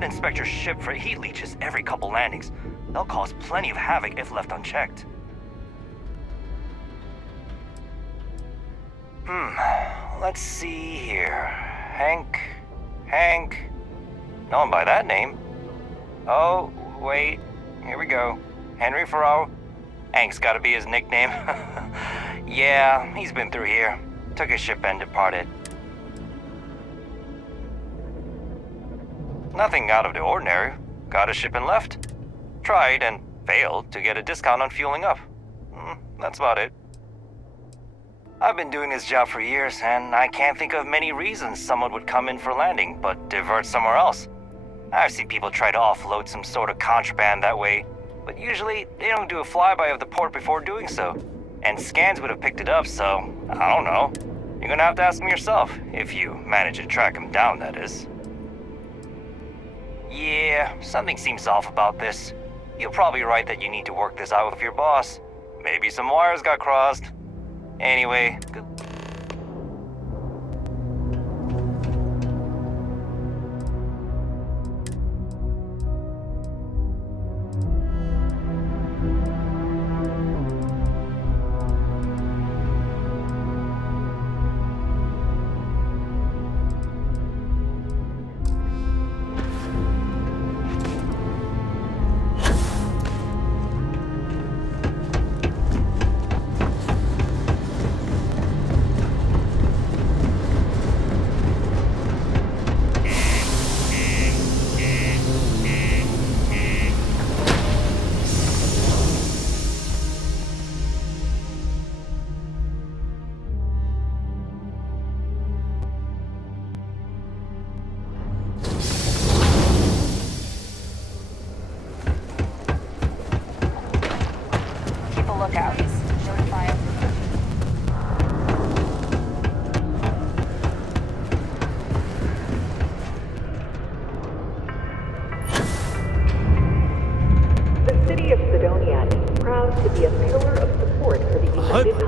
Inspect your ship for heat leeches every couple landings. They'll cause plenty of havoc if left unchecked. Let's see here. Hank. No one by that name. Oh, wait. Here we go. Henry Ferraro. Hank's gotta be his nickname. Yeah, he's been through here. Took his ship and departed. Nothing out of the ordinary. Got a ship and left. Tried and failed to get a discount on fueling up. That's about it. I've been doing this job for years, and I can't think of many reasons someone would come in for landing, but divert somewhere else. I've seen people try to offload some sort of contraband that way, but usually they don't do a flyby of the port before doing so. And scans would have picked it up, so I don't know. You're gonna have to ask them yourself, if you manage to track them down, that is. Yeah, something seems off about this. You're probably right that you need to work this out with your boss. Maybe some wires got crossed. Anyway, good.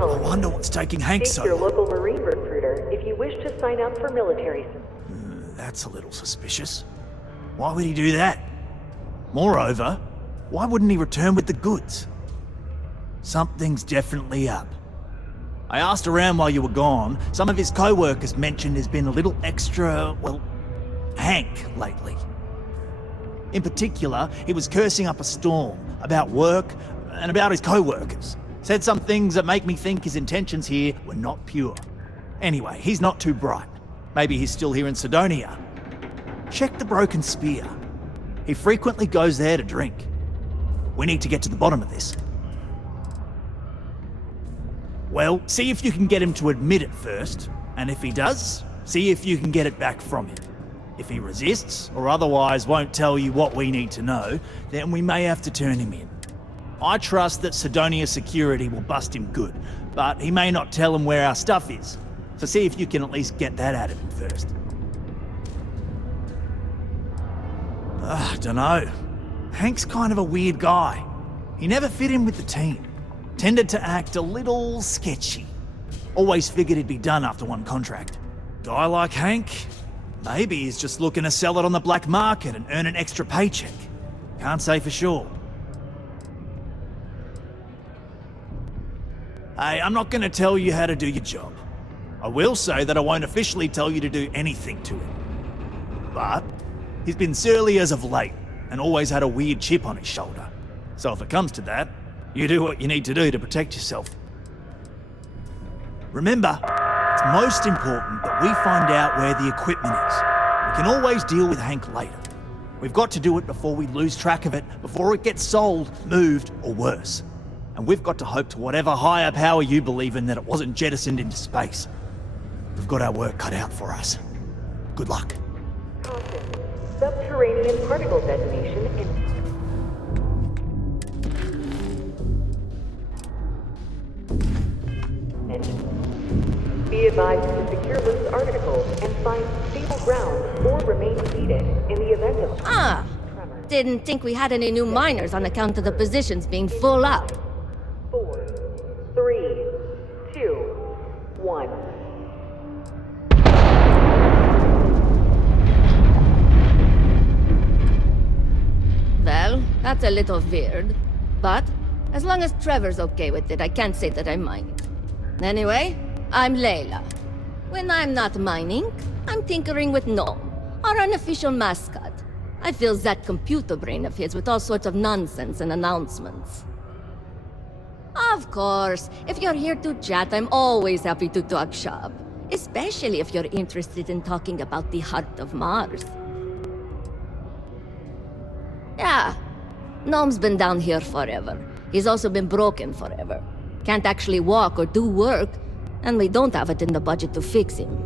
I wonder what's taking Hank so long. Your local marine recruiter if you wish to sign up for military service. That's a little suspicious. Why would he do that? Moreover, why wouldn't he return with the goods? Something's definitely up. I asked around while you were gone. Some of his co-workers mentioned there's been a little extra, well, Hank lately. In particular, he was cursing up a storm about work and about his co-workers. Said some things that make me think his intentions here were not pure. Anyway, he's not too bright. Maybe he's still here in Sidonia. Check the Broken Spear. He frequently goes there to drink. We need to get to the bottom of this. Well, see if you can get him to admit it first, and if he does, see if you can get it back from him. If he resists, or otherwise won't tell you what we need to know, then we may have to turn him in. I trust that Sidonia security will bust him good, but he may not tell him where our stuff is, so see if you can at least get that out of him first. Dunno. Hank's kind of a weird guy. He never fit in with the team. Tended to act a little sketchy. Always figured he'd be done after one contract. Guy like Hank? Maybe he's just looking to sell it on the black market and earn an extra paycheck. Can't say for sure. Hey, I'm not gonna tell you how to do your job. I will say that I won't officially tell you to do anything to him. But he's been surly as of late, and always had a weird chip on his shoulder. So if it comes to that, you do what you need to do to protect yourself. Remember, it's most important that we find out where the equipment is. We can always deal with Hank later. We've got to do it before we lose track of it, before it gets sold, moved, or worse. And we've got to hope to whatever higher power you believe in that it wasn't jettisoned into space. We've got our work cut out for us. Good luck. Subterranean particle detonation in... Be advised to secure this article and find stable ground or remain seated in the event of... Didn't think we had any new miners on account of the positions being full up. 4, 3, 2, 1. Well, that's a little weird. But, as long as Trevor's okay with it, I can't say that I'm mining. Anyway, I'm Layla. When I'm not mining, I'm tinkering with Gnome, our unofficial mascot. I fill that computer brain of his with all sorts of nonsense and announcements. Of course, if you're here to chat, I'm always happy to talk shop. Especially if you're interested in talking about the heart of Mars. Yeah, Gnome's been down here forever. He's also been broken forever. Can't actually walk or do work, and we don't have it in the budget to fix him.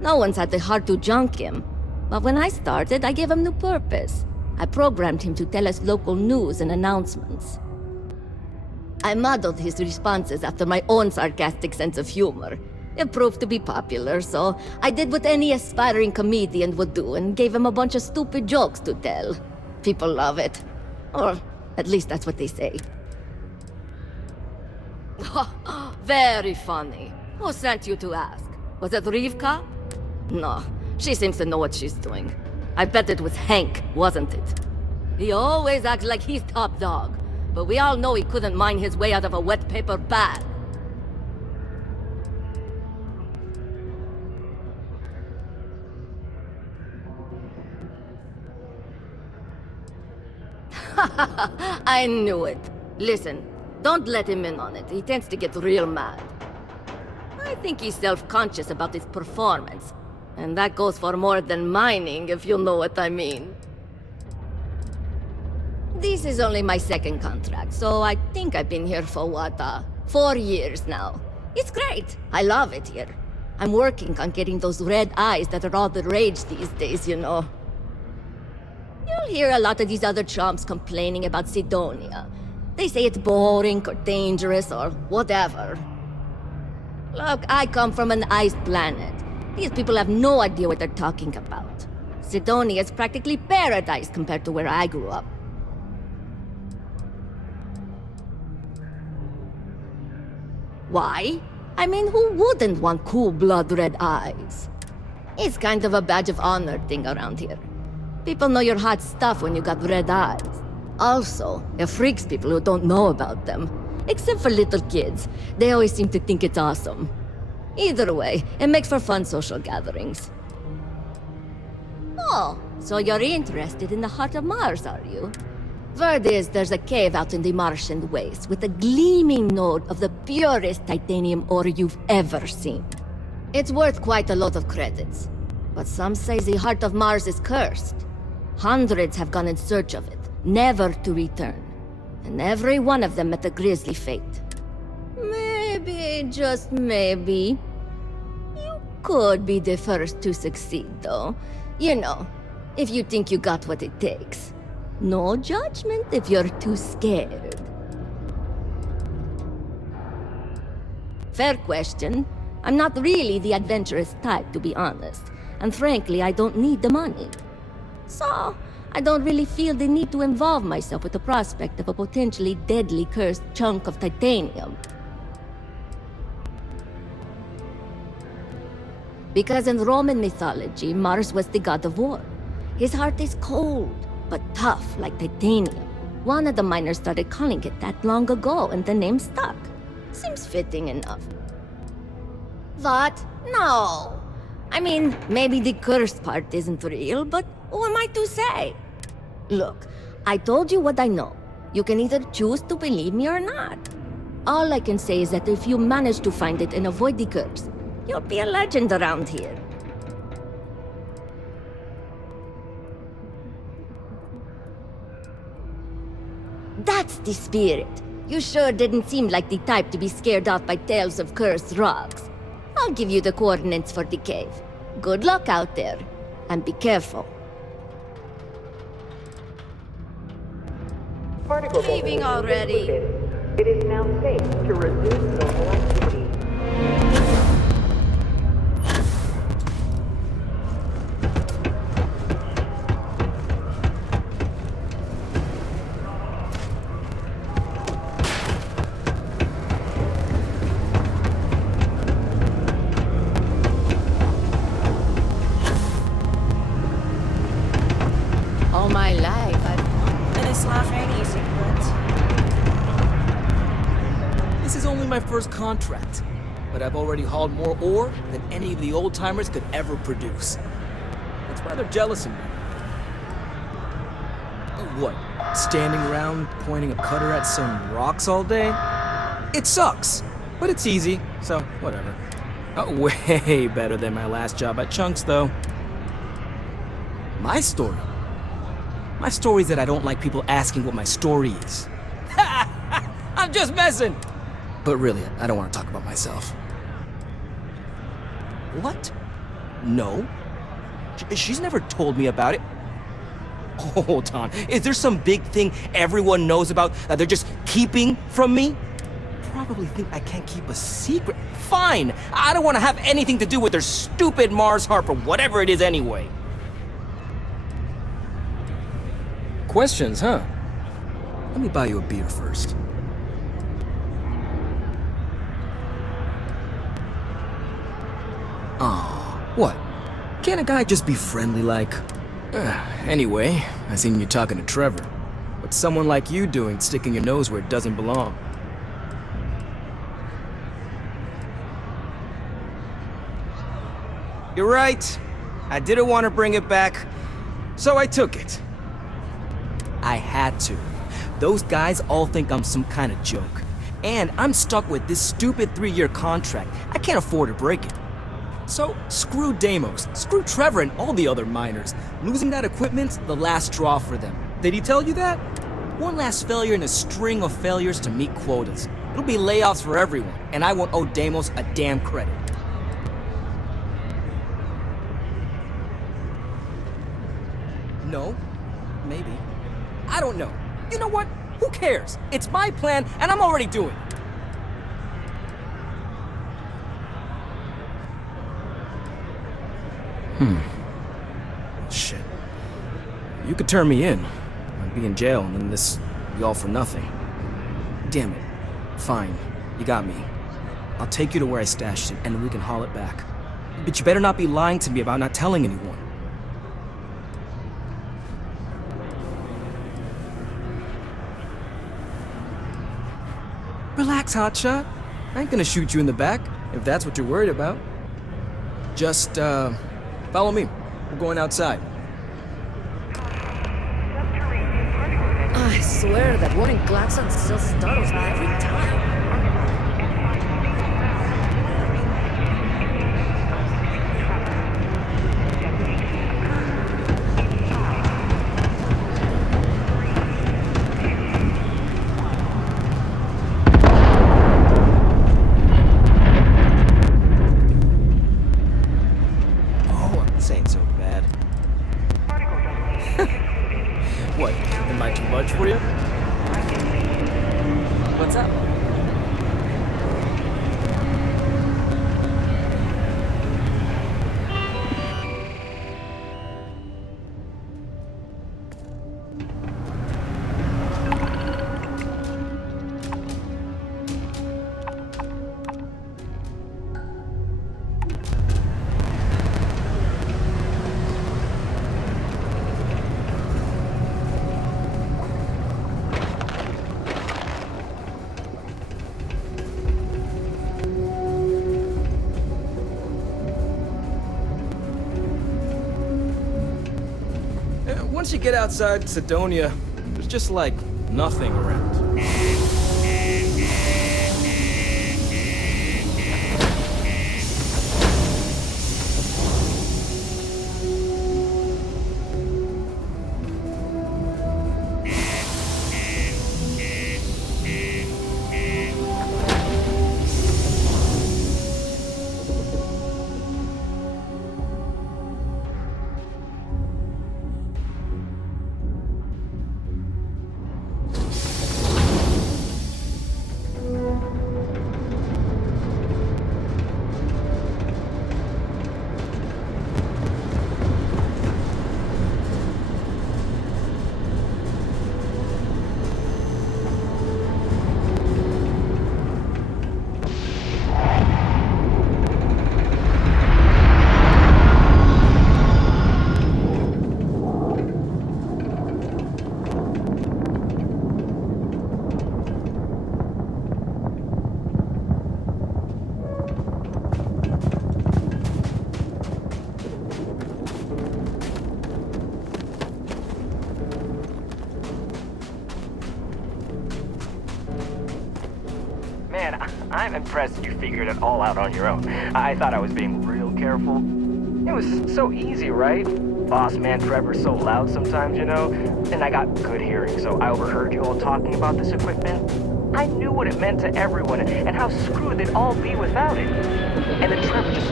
No one's had the heart to junk him, but when I started, I gave him new purpose. I programmed him to tell us local news and announcements. I modeled his responses after my own sarcastic sense of humor. It proved to be popular, so I did what any aspiring comedian would do and gave him a bunch of stupid jokes to tell. People love it. Or at least that's what they say. Very funny. Who sent you to ask? Was it Rivka? No, she seems to know what she's doing. I bet it was Hank, wasn't it? He always acts like he's top dog, but we all know he couldn't mine his way out of a wet paper bag. I knew it. Listen, don't let him in on it. He tends to get real mad. I think he's self-conscious about his performance. And that goes for more than mining, if you know what I mean. This is only my second contract, so I think I've been here for 4 years now. It's great. I love it here. I'm working on getting those red eyes that are all the rage these days, you know. You'll hear a lot of these other chumps complaining about Sidonia. They say it's boring or dangerous or whatever. Look, I come from an ice planet. These people have no idea what they're talking about. Sidonia is practically paradise compared to where I grew up. Why? I mean, who wouldn't want cool blood red eyes? It's kind of a badge of honor thing around here. People know you're hot stuff when you got red eyes. Also, it freaks people who don't know about them. Except for little kids. They always seem to think it's awesome. Either way, it makes for fun social gatherings. Oh, so you're interested in the heart of Mars, are you? Word is there's a cave out in the Martian waste with a gleaming node of the purest titanium ore you've ever seen. It's worth quite a lot of credits. But some say the heart of Mars is cursed. Hundreds have gone in search of it, never to return. And every one of them met a grisly fate. Maybe, just maybe, you could be the first to succeed, though. You know, if you think you got what it takes. No judgment if you're too scared. Fair question. I'm not really the adventurous type, to be honest. And frankly, I don't need the money. So, I don't really feel the need to involve myself with the prospect of a potentially deadly cursed chunk of titanium. Because in Roman mythology, Mars was the god of war. His heart is cold, but tough like titanium. One of the miners started calling it that long ago, and the name stuck. Seems fitting enough. What? No. I mean, maybe the cursed part isn't real, but who am I to say? Look, I told you what I know. You can either choose to believe me or not. All I can say is that if you manage to find it and avoid the curse, you'll be a legend around here. That's the spirit. You sure didn't seem like the type to be scared off by tales of cursed rocks. I'll give you the coordinates for the cave. Good luck out there, and be careful. Particle Leaving already. It is now safe to resume normal activity. All my life, I've... It is not any secret. This is only my first contract, but I've already hauled more ore than any of the old-timers could ever produce. That's why they're jealous of me. What, standing around pointing a cutter at some rocks all day? It sucks, but it's easy, so whatever. Way better than my last job at Chunks, though. My story? My story is that I don't like people asking what my story is. I'm just messing! But really, I don't want to talk about myself. What? No. She's never told me about it. Hold on. Is there some big thing everyone knows about that they're just keeping from me? Probably think I can't keep a secret. Fine! I don't want to have anything to do with their stupid Mars harp or whatever it is anyway. Questions, huh? Let me buy you a beer first. Aw, what? Can't a guy just be friendly like? Anyway, I seen you talking to Trevor. What's someone like you doing sticking your nose where it doesn't belong? You're right. I didn't want to bring it back, so I took it. I had to. Those guys all think I'm some kind of joke. And I'm stuck with this stupid 3-year contract. I can't afford to break it. So, screw Deimos, screw Trevor and all the other miners. Losing that equipment's the last straw for them. Did he tell you that? One last failure in a string of failures to meet quotas. It'll be layoffs for everyone, and I won't owe Deimos a damn credit. No, maybe. I don't know. You know what? Who cares? It's my plan, and I'm already doing it. Shit. You could turn me in. I'd be in jail, and then this would be all for nothing. Damn it. Fine. You got me. I'll take you to where I stashed it, and then we can haul it back. But you better not be lying to me about not telling anyone. Relax, hotshot. I ain't gonna shoot you in the back, if that's what you're worried about. Just, follow me. We're going outside. I swear that warning klaxon still startles me every time. Oh, this ain't so bad. What? Am I too much for you? What's up? Once you get outside Sidonia, there's just like nothing around. I'm impressed you figured it all out on your own. I thought I was being real careful. It was so easy, right? Boss man Trevor's so loud sometimes, you know? And I got good hearing, so I overheard you all talking about this equipment. I knew what it meant to everyone and how screwed they'd all be without it. And then Trevor just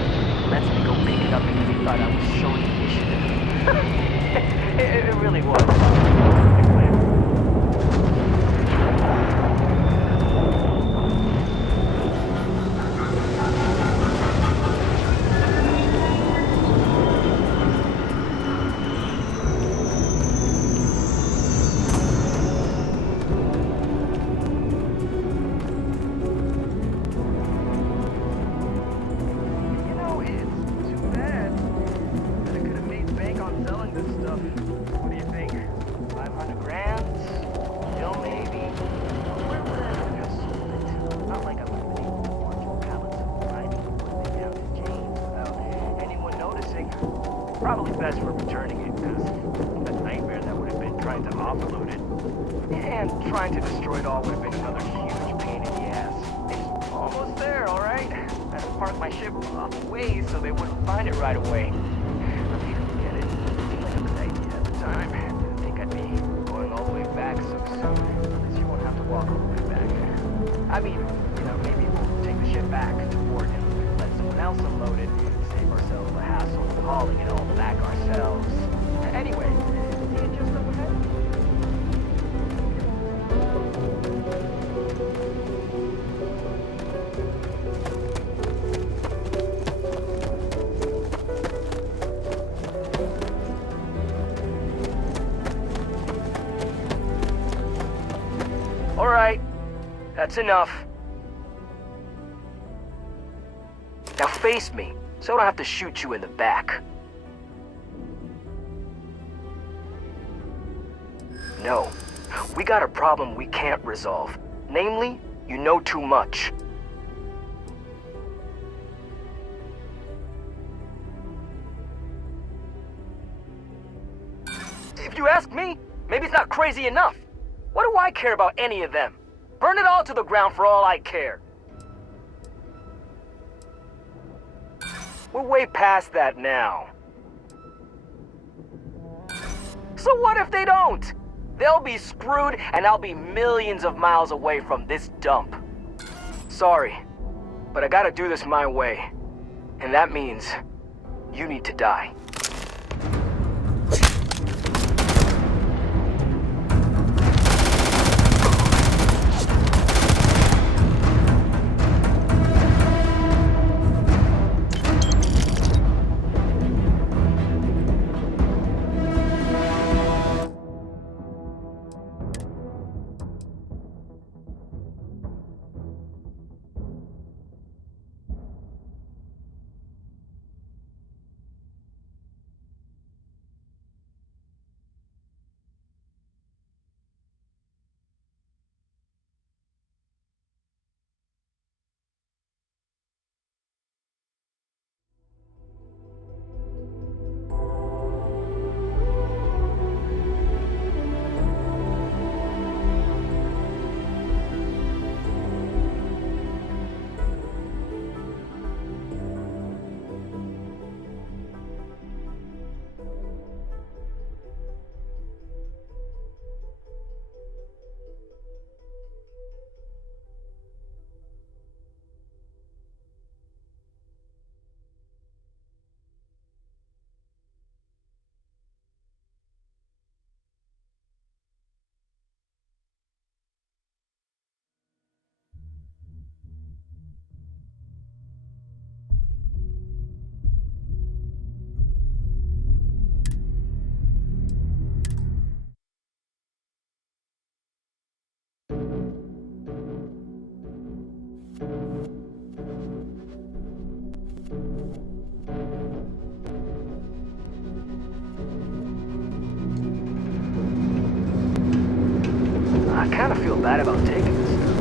lets me go pick it up because he thought I was showing initiative. it really was. Probably best for returning it, because the nightmare that would have been trying to offload it. And trying to destroy it all would have been another huge pain in the ass. It's almost there, alright? I had to park my ship off ways so they wouldn't find it right away. I mean, forget it. It seemed like a good idea at the time. Didn't think I'd be going all the way back so soon. At least you won't have to walk all the way back. I mean, you know, maybe we'll take the ship back to port and let someone else unload it. Save ourselves the hassle of hauling it all back ourselves. Anyway, you just over there? All right, that's enough. face me, so I don't have to shoot you in the back. No, we got a problem we can't resolve. Namely, you know too much. If you ask me, maybe it's not crazy enough. What do I care about any of them? Burn it all to the ground for all I care. We're way past that now. So what if they don't? They'll be screwed and I'll be millions of miles away from this dump. Sorry, but I gotta do this my way. And that means you need to die. I kind of feel bad about taking this stuff.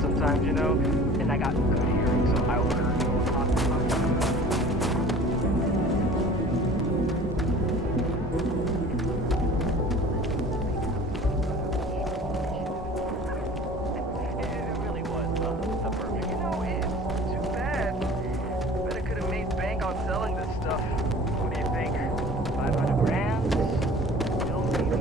Sometimes, you know, and I got good hearing, so I will learn to talk about It really was the perfect. You know, it's too bad. Bet I could have made bank on selling this stuff. What do you think? 500 grand? Still maybe?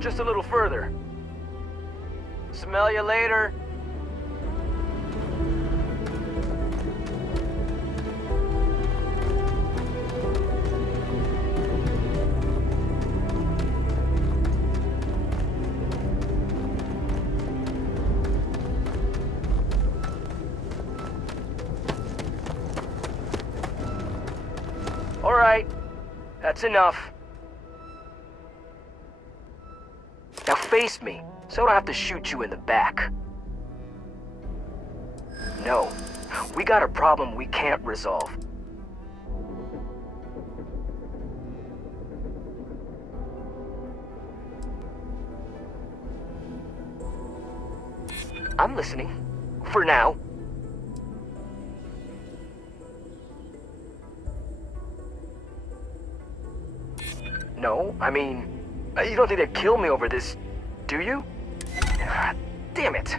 Just a little further. Smell you later. Alright, that's enough. Now face me, so I don't have to shoot you in the back. No, we got a problem we can't resolve. I'm listening. For now. No, I mean, you don't think they'd kill me over this, do you? Damn it.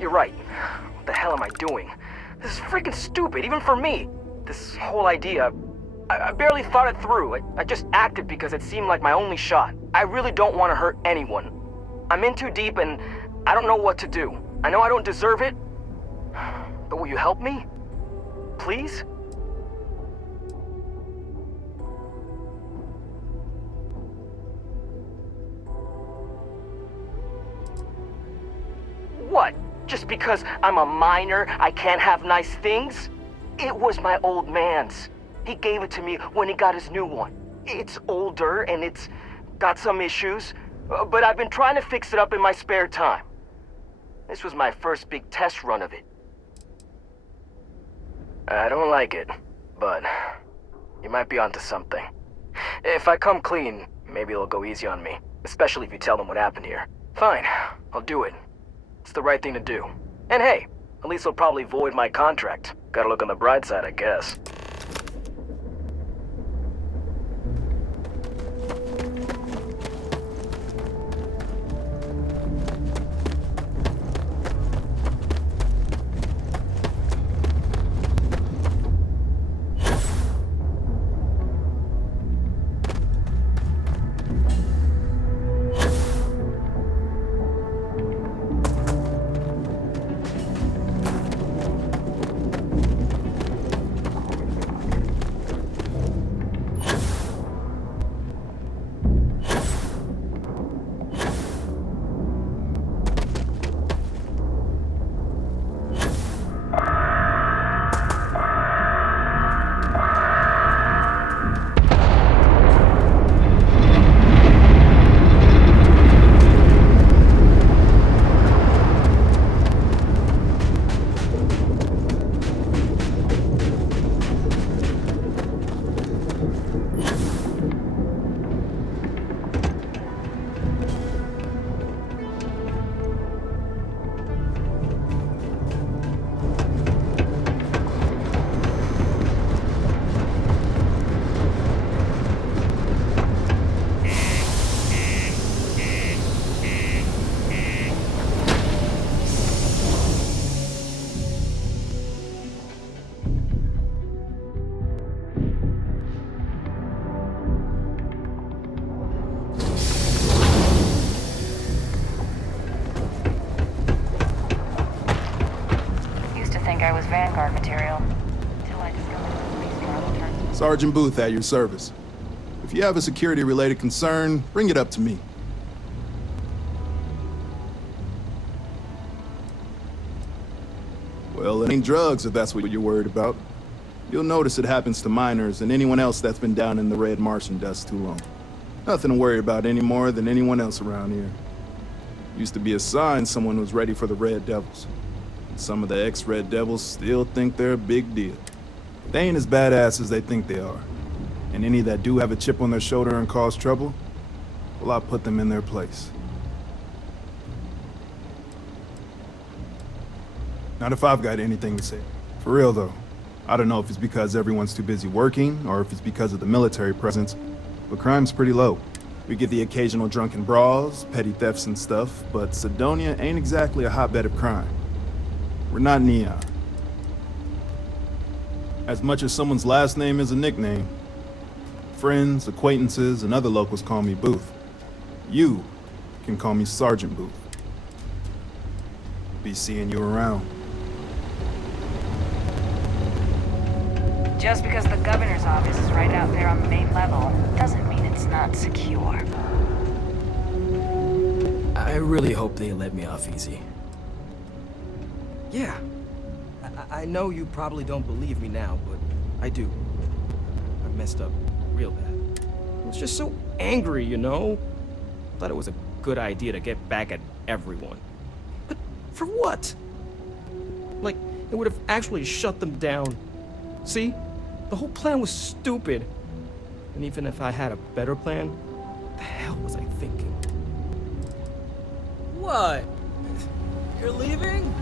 You're right. What the hell am I doing? This is freaking stupid, even for me. This whole idea, I barely thought it through. I just acted because it seemed like my only shot. I really don't want to hurt anyone. I'm in too deep and I don't know what to do. I know I don't deserve it, but will you help me? Please? What? Just because I'm a minor, I can't have nice things? It was my old man's. He gave it to me when he got his new one. It's older and it's got some issues, but I've been trying to fix it up in my spare time. This was my first big test run of it. I don't like it, but you might be onto something. If I come clean, maybe it'll go easy on me, especially if you tell them what happened here. Fine, I'll do it. It's the right thing to do. And hey, at least they'll probably void my contract. Gotta look on the bright side, I guess. Vanguard material. Until I discovered the police bureau turned. Sergeant Booth at your service. If you have a security-related concern, bring it up to me. Well, it ain't drugs if that's what you're worried about. You'll notice it happens to minors and anyone else that's been down in the Red Martian dust too long. Nothing to worry about any more than anyone else around here. Used to be a sign someone was ready for the Red Devils. Some of the ex-Red Devils still think they're a big deal. They ain't as badass as they think they are. And any that do have a chip on their shoulder and cause trouble, well, I'll put them in their place. Not if I've got anything to say. For real, though. I don't know if it's because everyone's too busy working, or if it's because of the military presence, but crime's pretty low. We get the occasional drunken brawls, petty thefts and stuff, but Sidonia ain't exactly a hotbed of crime. We're not Neon. As much as someone's last name is a nickname, friends, acquaintances, and other locals call me Booth. You can call me Sergeant Booth. Be seeing you around. Just because the governor's office is right out there on the main level doesn't mean it's not secure. I really hope they let me off easy. Yeah. I know you probably don't believe me now, but I do. I've messed up real bad. I was just so angry, you know? Thought it was a good idea to get back at everyone. But for what? Like, it would have actually shut them down. See? The whole plan was stupid. And even if I had a better plan, what the hell was I thinking? What? You're leaving?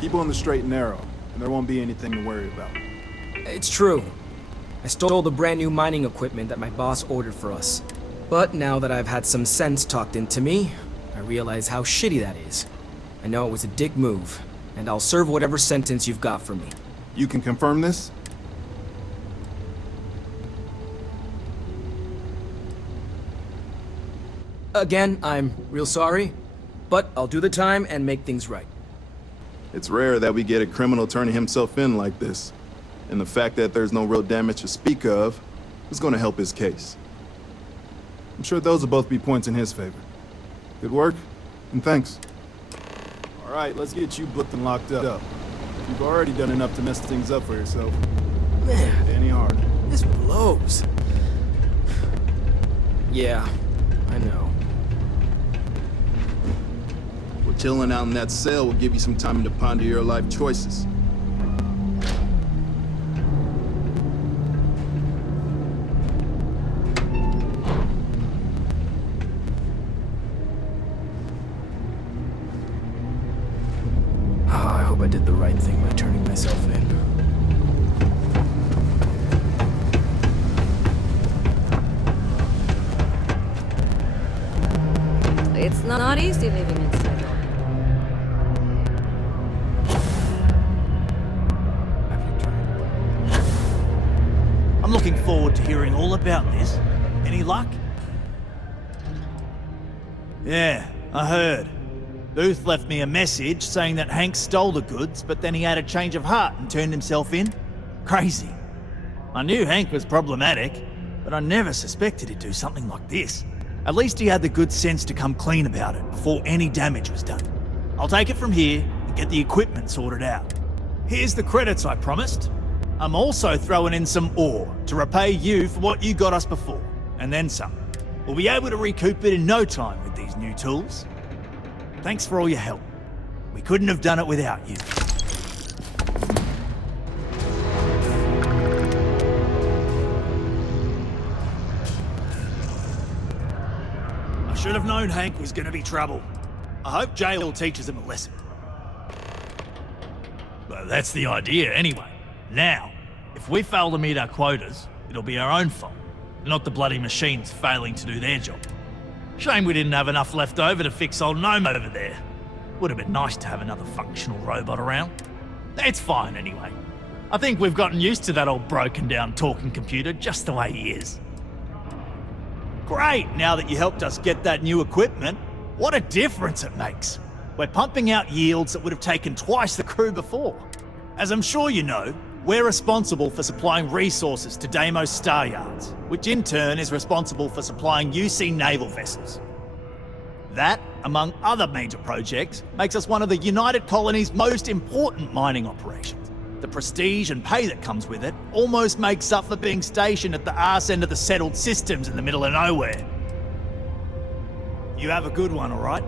Keep on the straight and narrow, and there won't be anything to worry about. It's true. I stole the brand new mining equipment that my boss ordered for us. But now that I've had some sense talked into me, I realize how shitty that is. I know it was a dick move, and I'll serve whatever sentence you've got for me. You can confirm this? Again, I'm real sorry, but I'll do the time and make things right. It's rare that we get a criminal turning himself in like this, and the fact that there's no real damage to speak of is going to help his case. I'm sure those will both be points in his favor. Good work, and thanks. All right, let's get you booked and locked up. You've already done enough to mess things up for yourself. Man, any harder. This blows. Yeah, I know. Well, chilling out in that cell will give you some time to ponder your life choices. I hope I did the right thing by turning myself in. It's not easy living in Cyberpunk. I'm looking forward to hearing all about this. Any luck? Yeah, I heard. Booth left me a message saying that Hank stole the goods, but then he had a change of heart and turned himself in. Crazy. I knew Hank was problematic, but I never suspected he'd do something like this. At least he had the good sense to come clean about it before any damage was done. I'll take it from here and get the equipment sorted out. Here's the credits I promised. I'm also throwing in some ore to repay you for what you got us before, and then some. We'll be able to recoup it in no time with these new tools. Thanks for all your help. We couldn't have done it without you. I should have known Hank was going to be trouble. I hope jail teaches him a lesson. Well, that's the idea anyway. Now, if we fail to meet our quotas, it'll be our own fault, not the bloody machines failing to do their job. Shame we didn't have enough left over to fix old Gnome over there. Would have been nice to have another functional robot around. It's fine anyway. I think we've gotten used to that old broken down talking computer just the way he is. Great, now that you helped us get that new equipment, what a difference it makes. We're pumping out yields that would have taken twice the crew before. As I'm sure you know, we're responsible for supplying resources to Deimos Star Yards, which in turn is responsible for supplying UC naval vessels. That, among other major projects, makes us one of the United Colony's most important mining operations. The prestige and pay that comes with it almost makes up for being stationed at the arse end of the settled systems in the middle of nowhere. You have a good one, all right?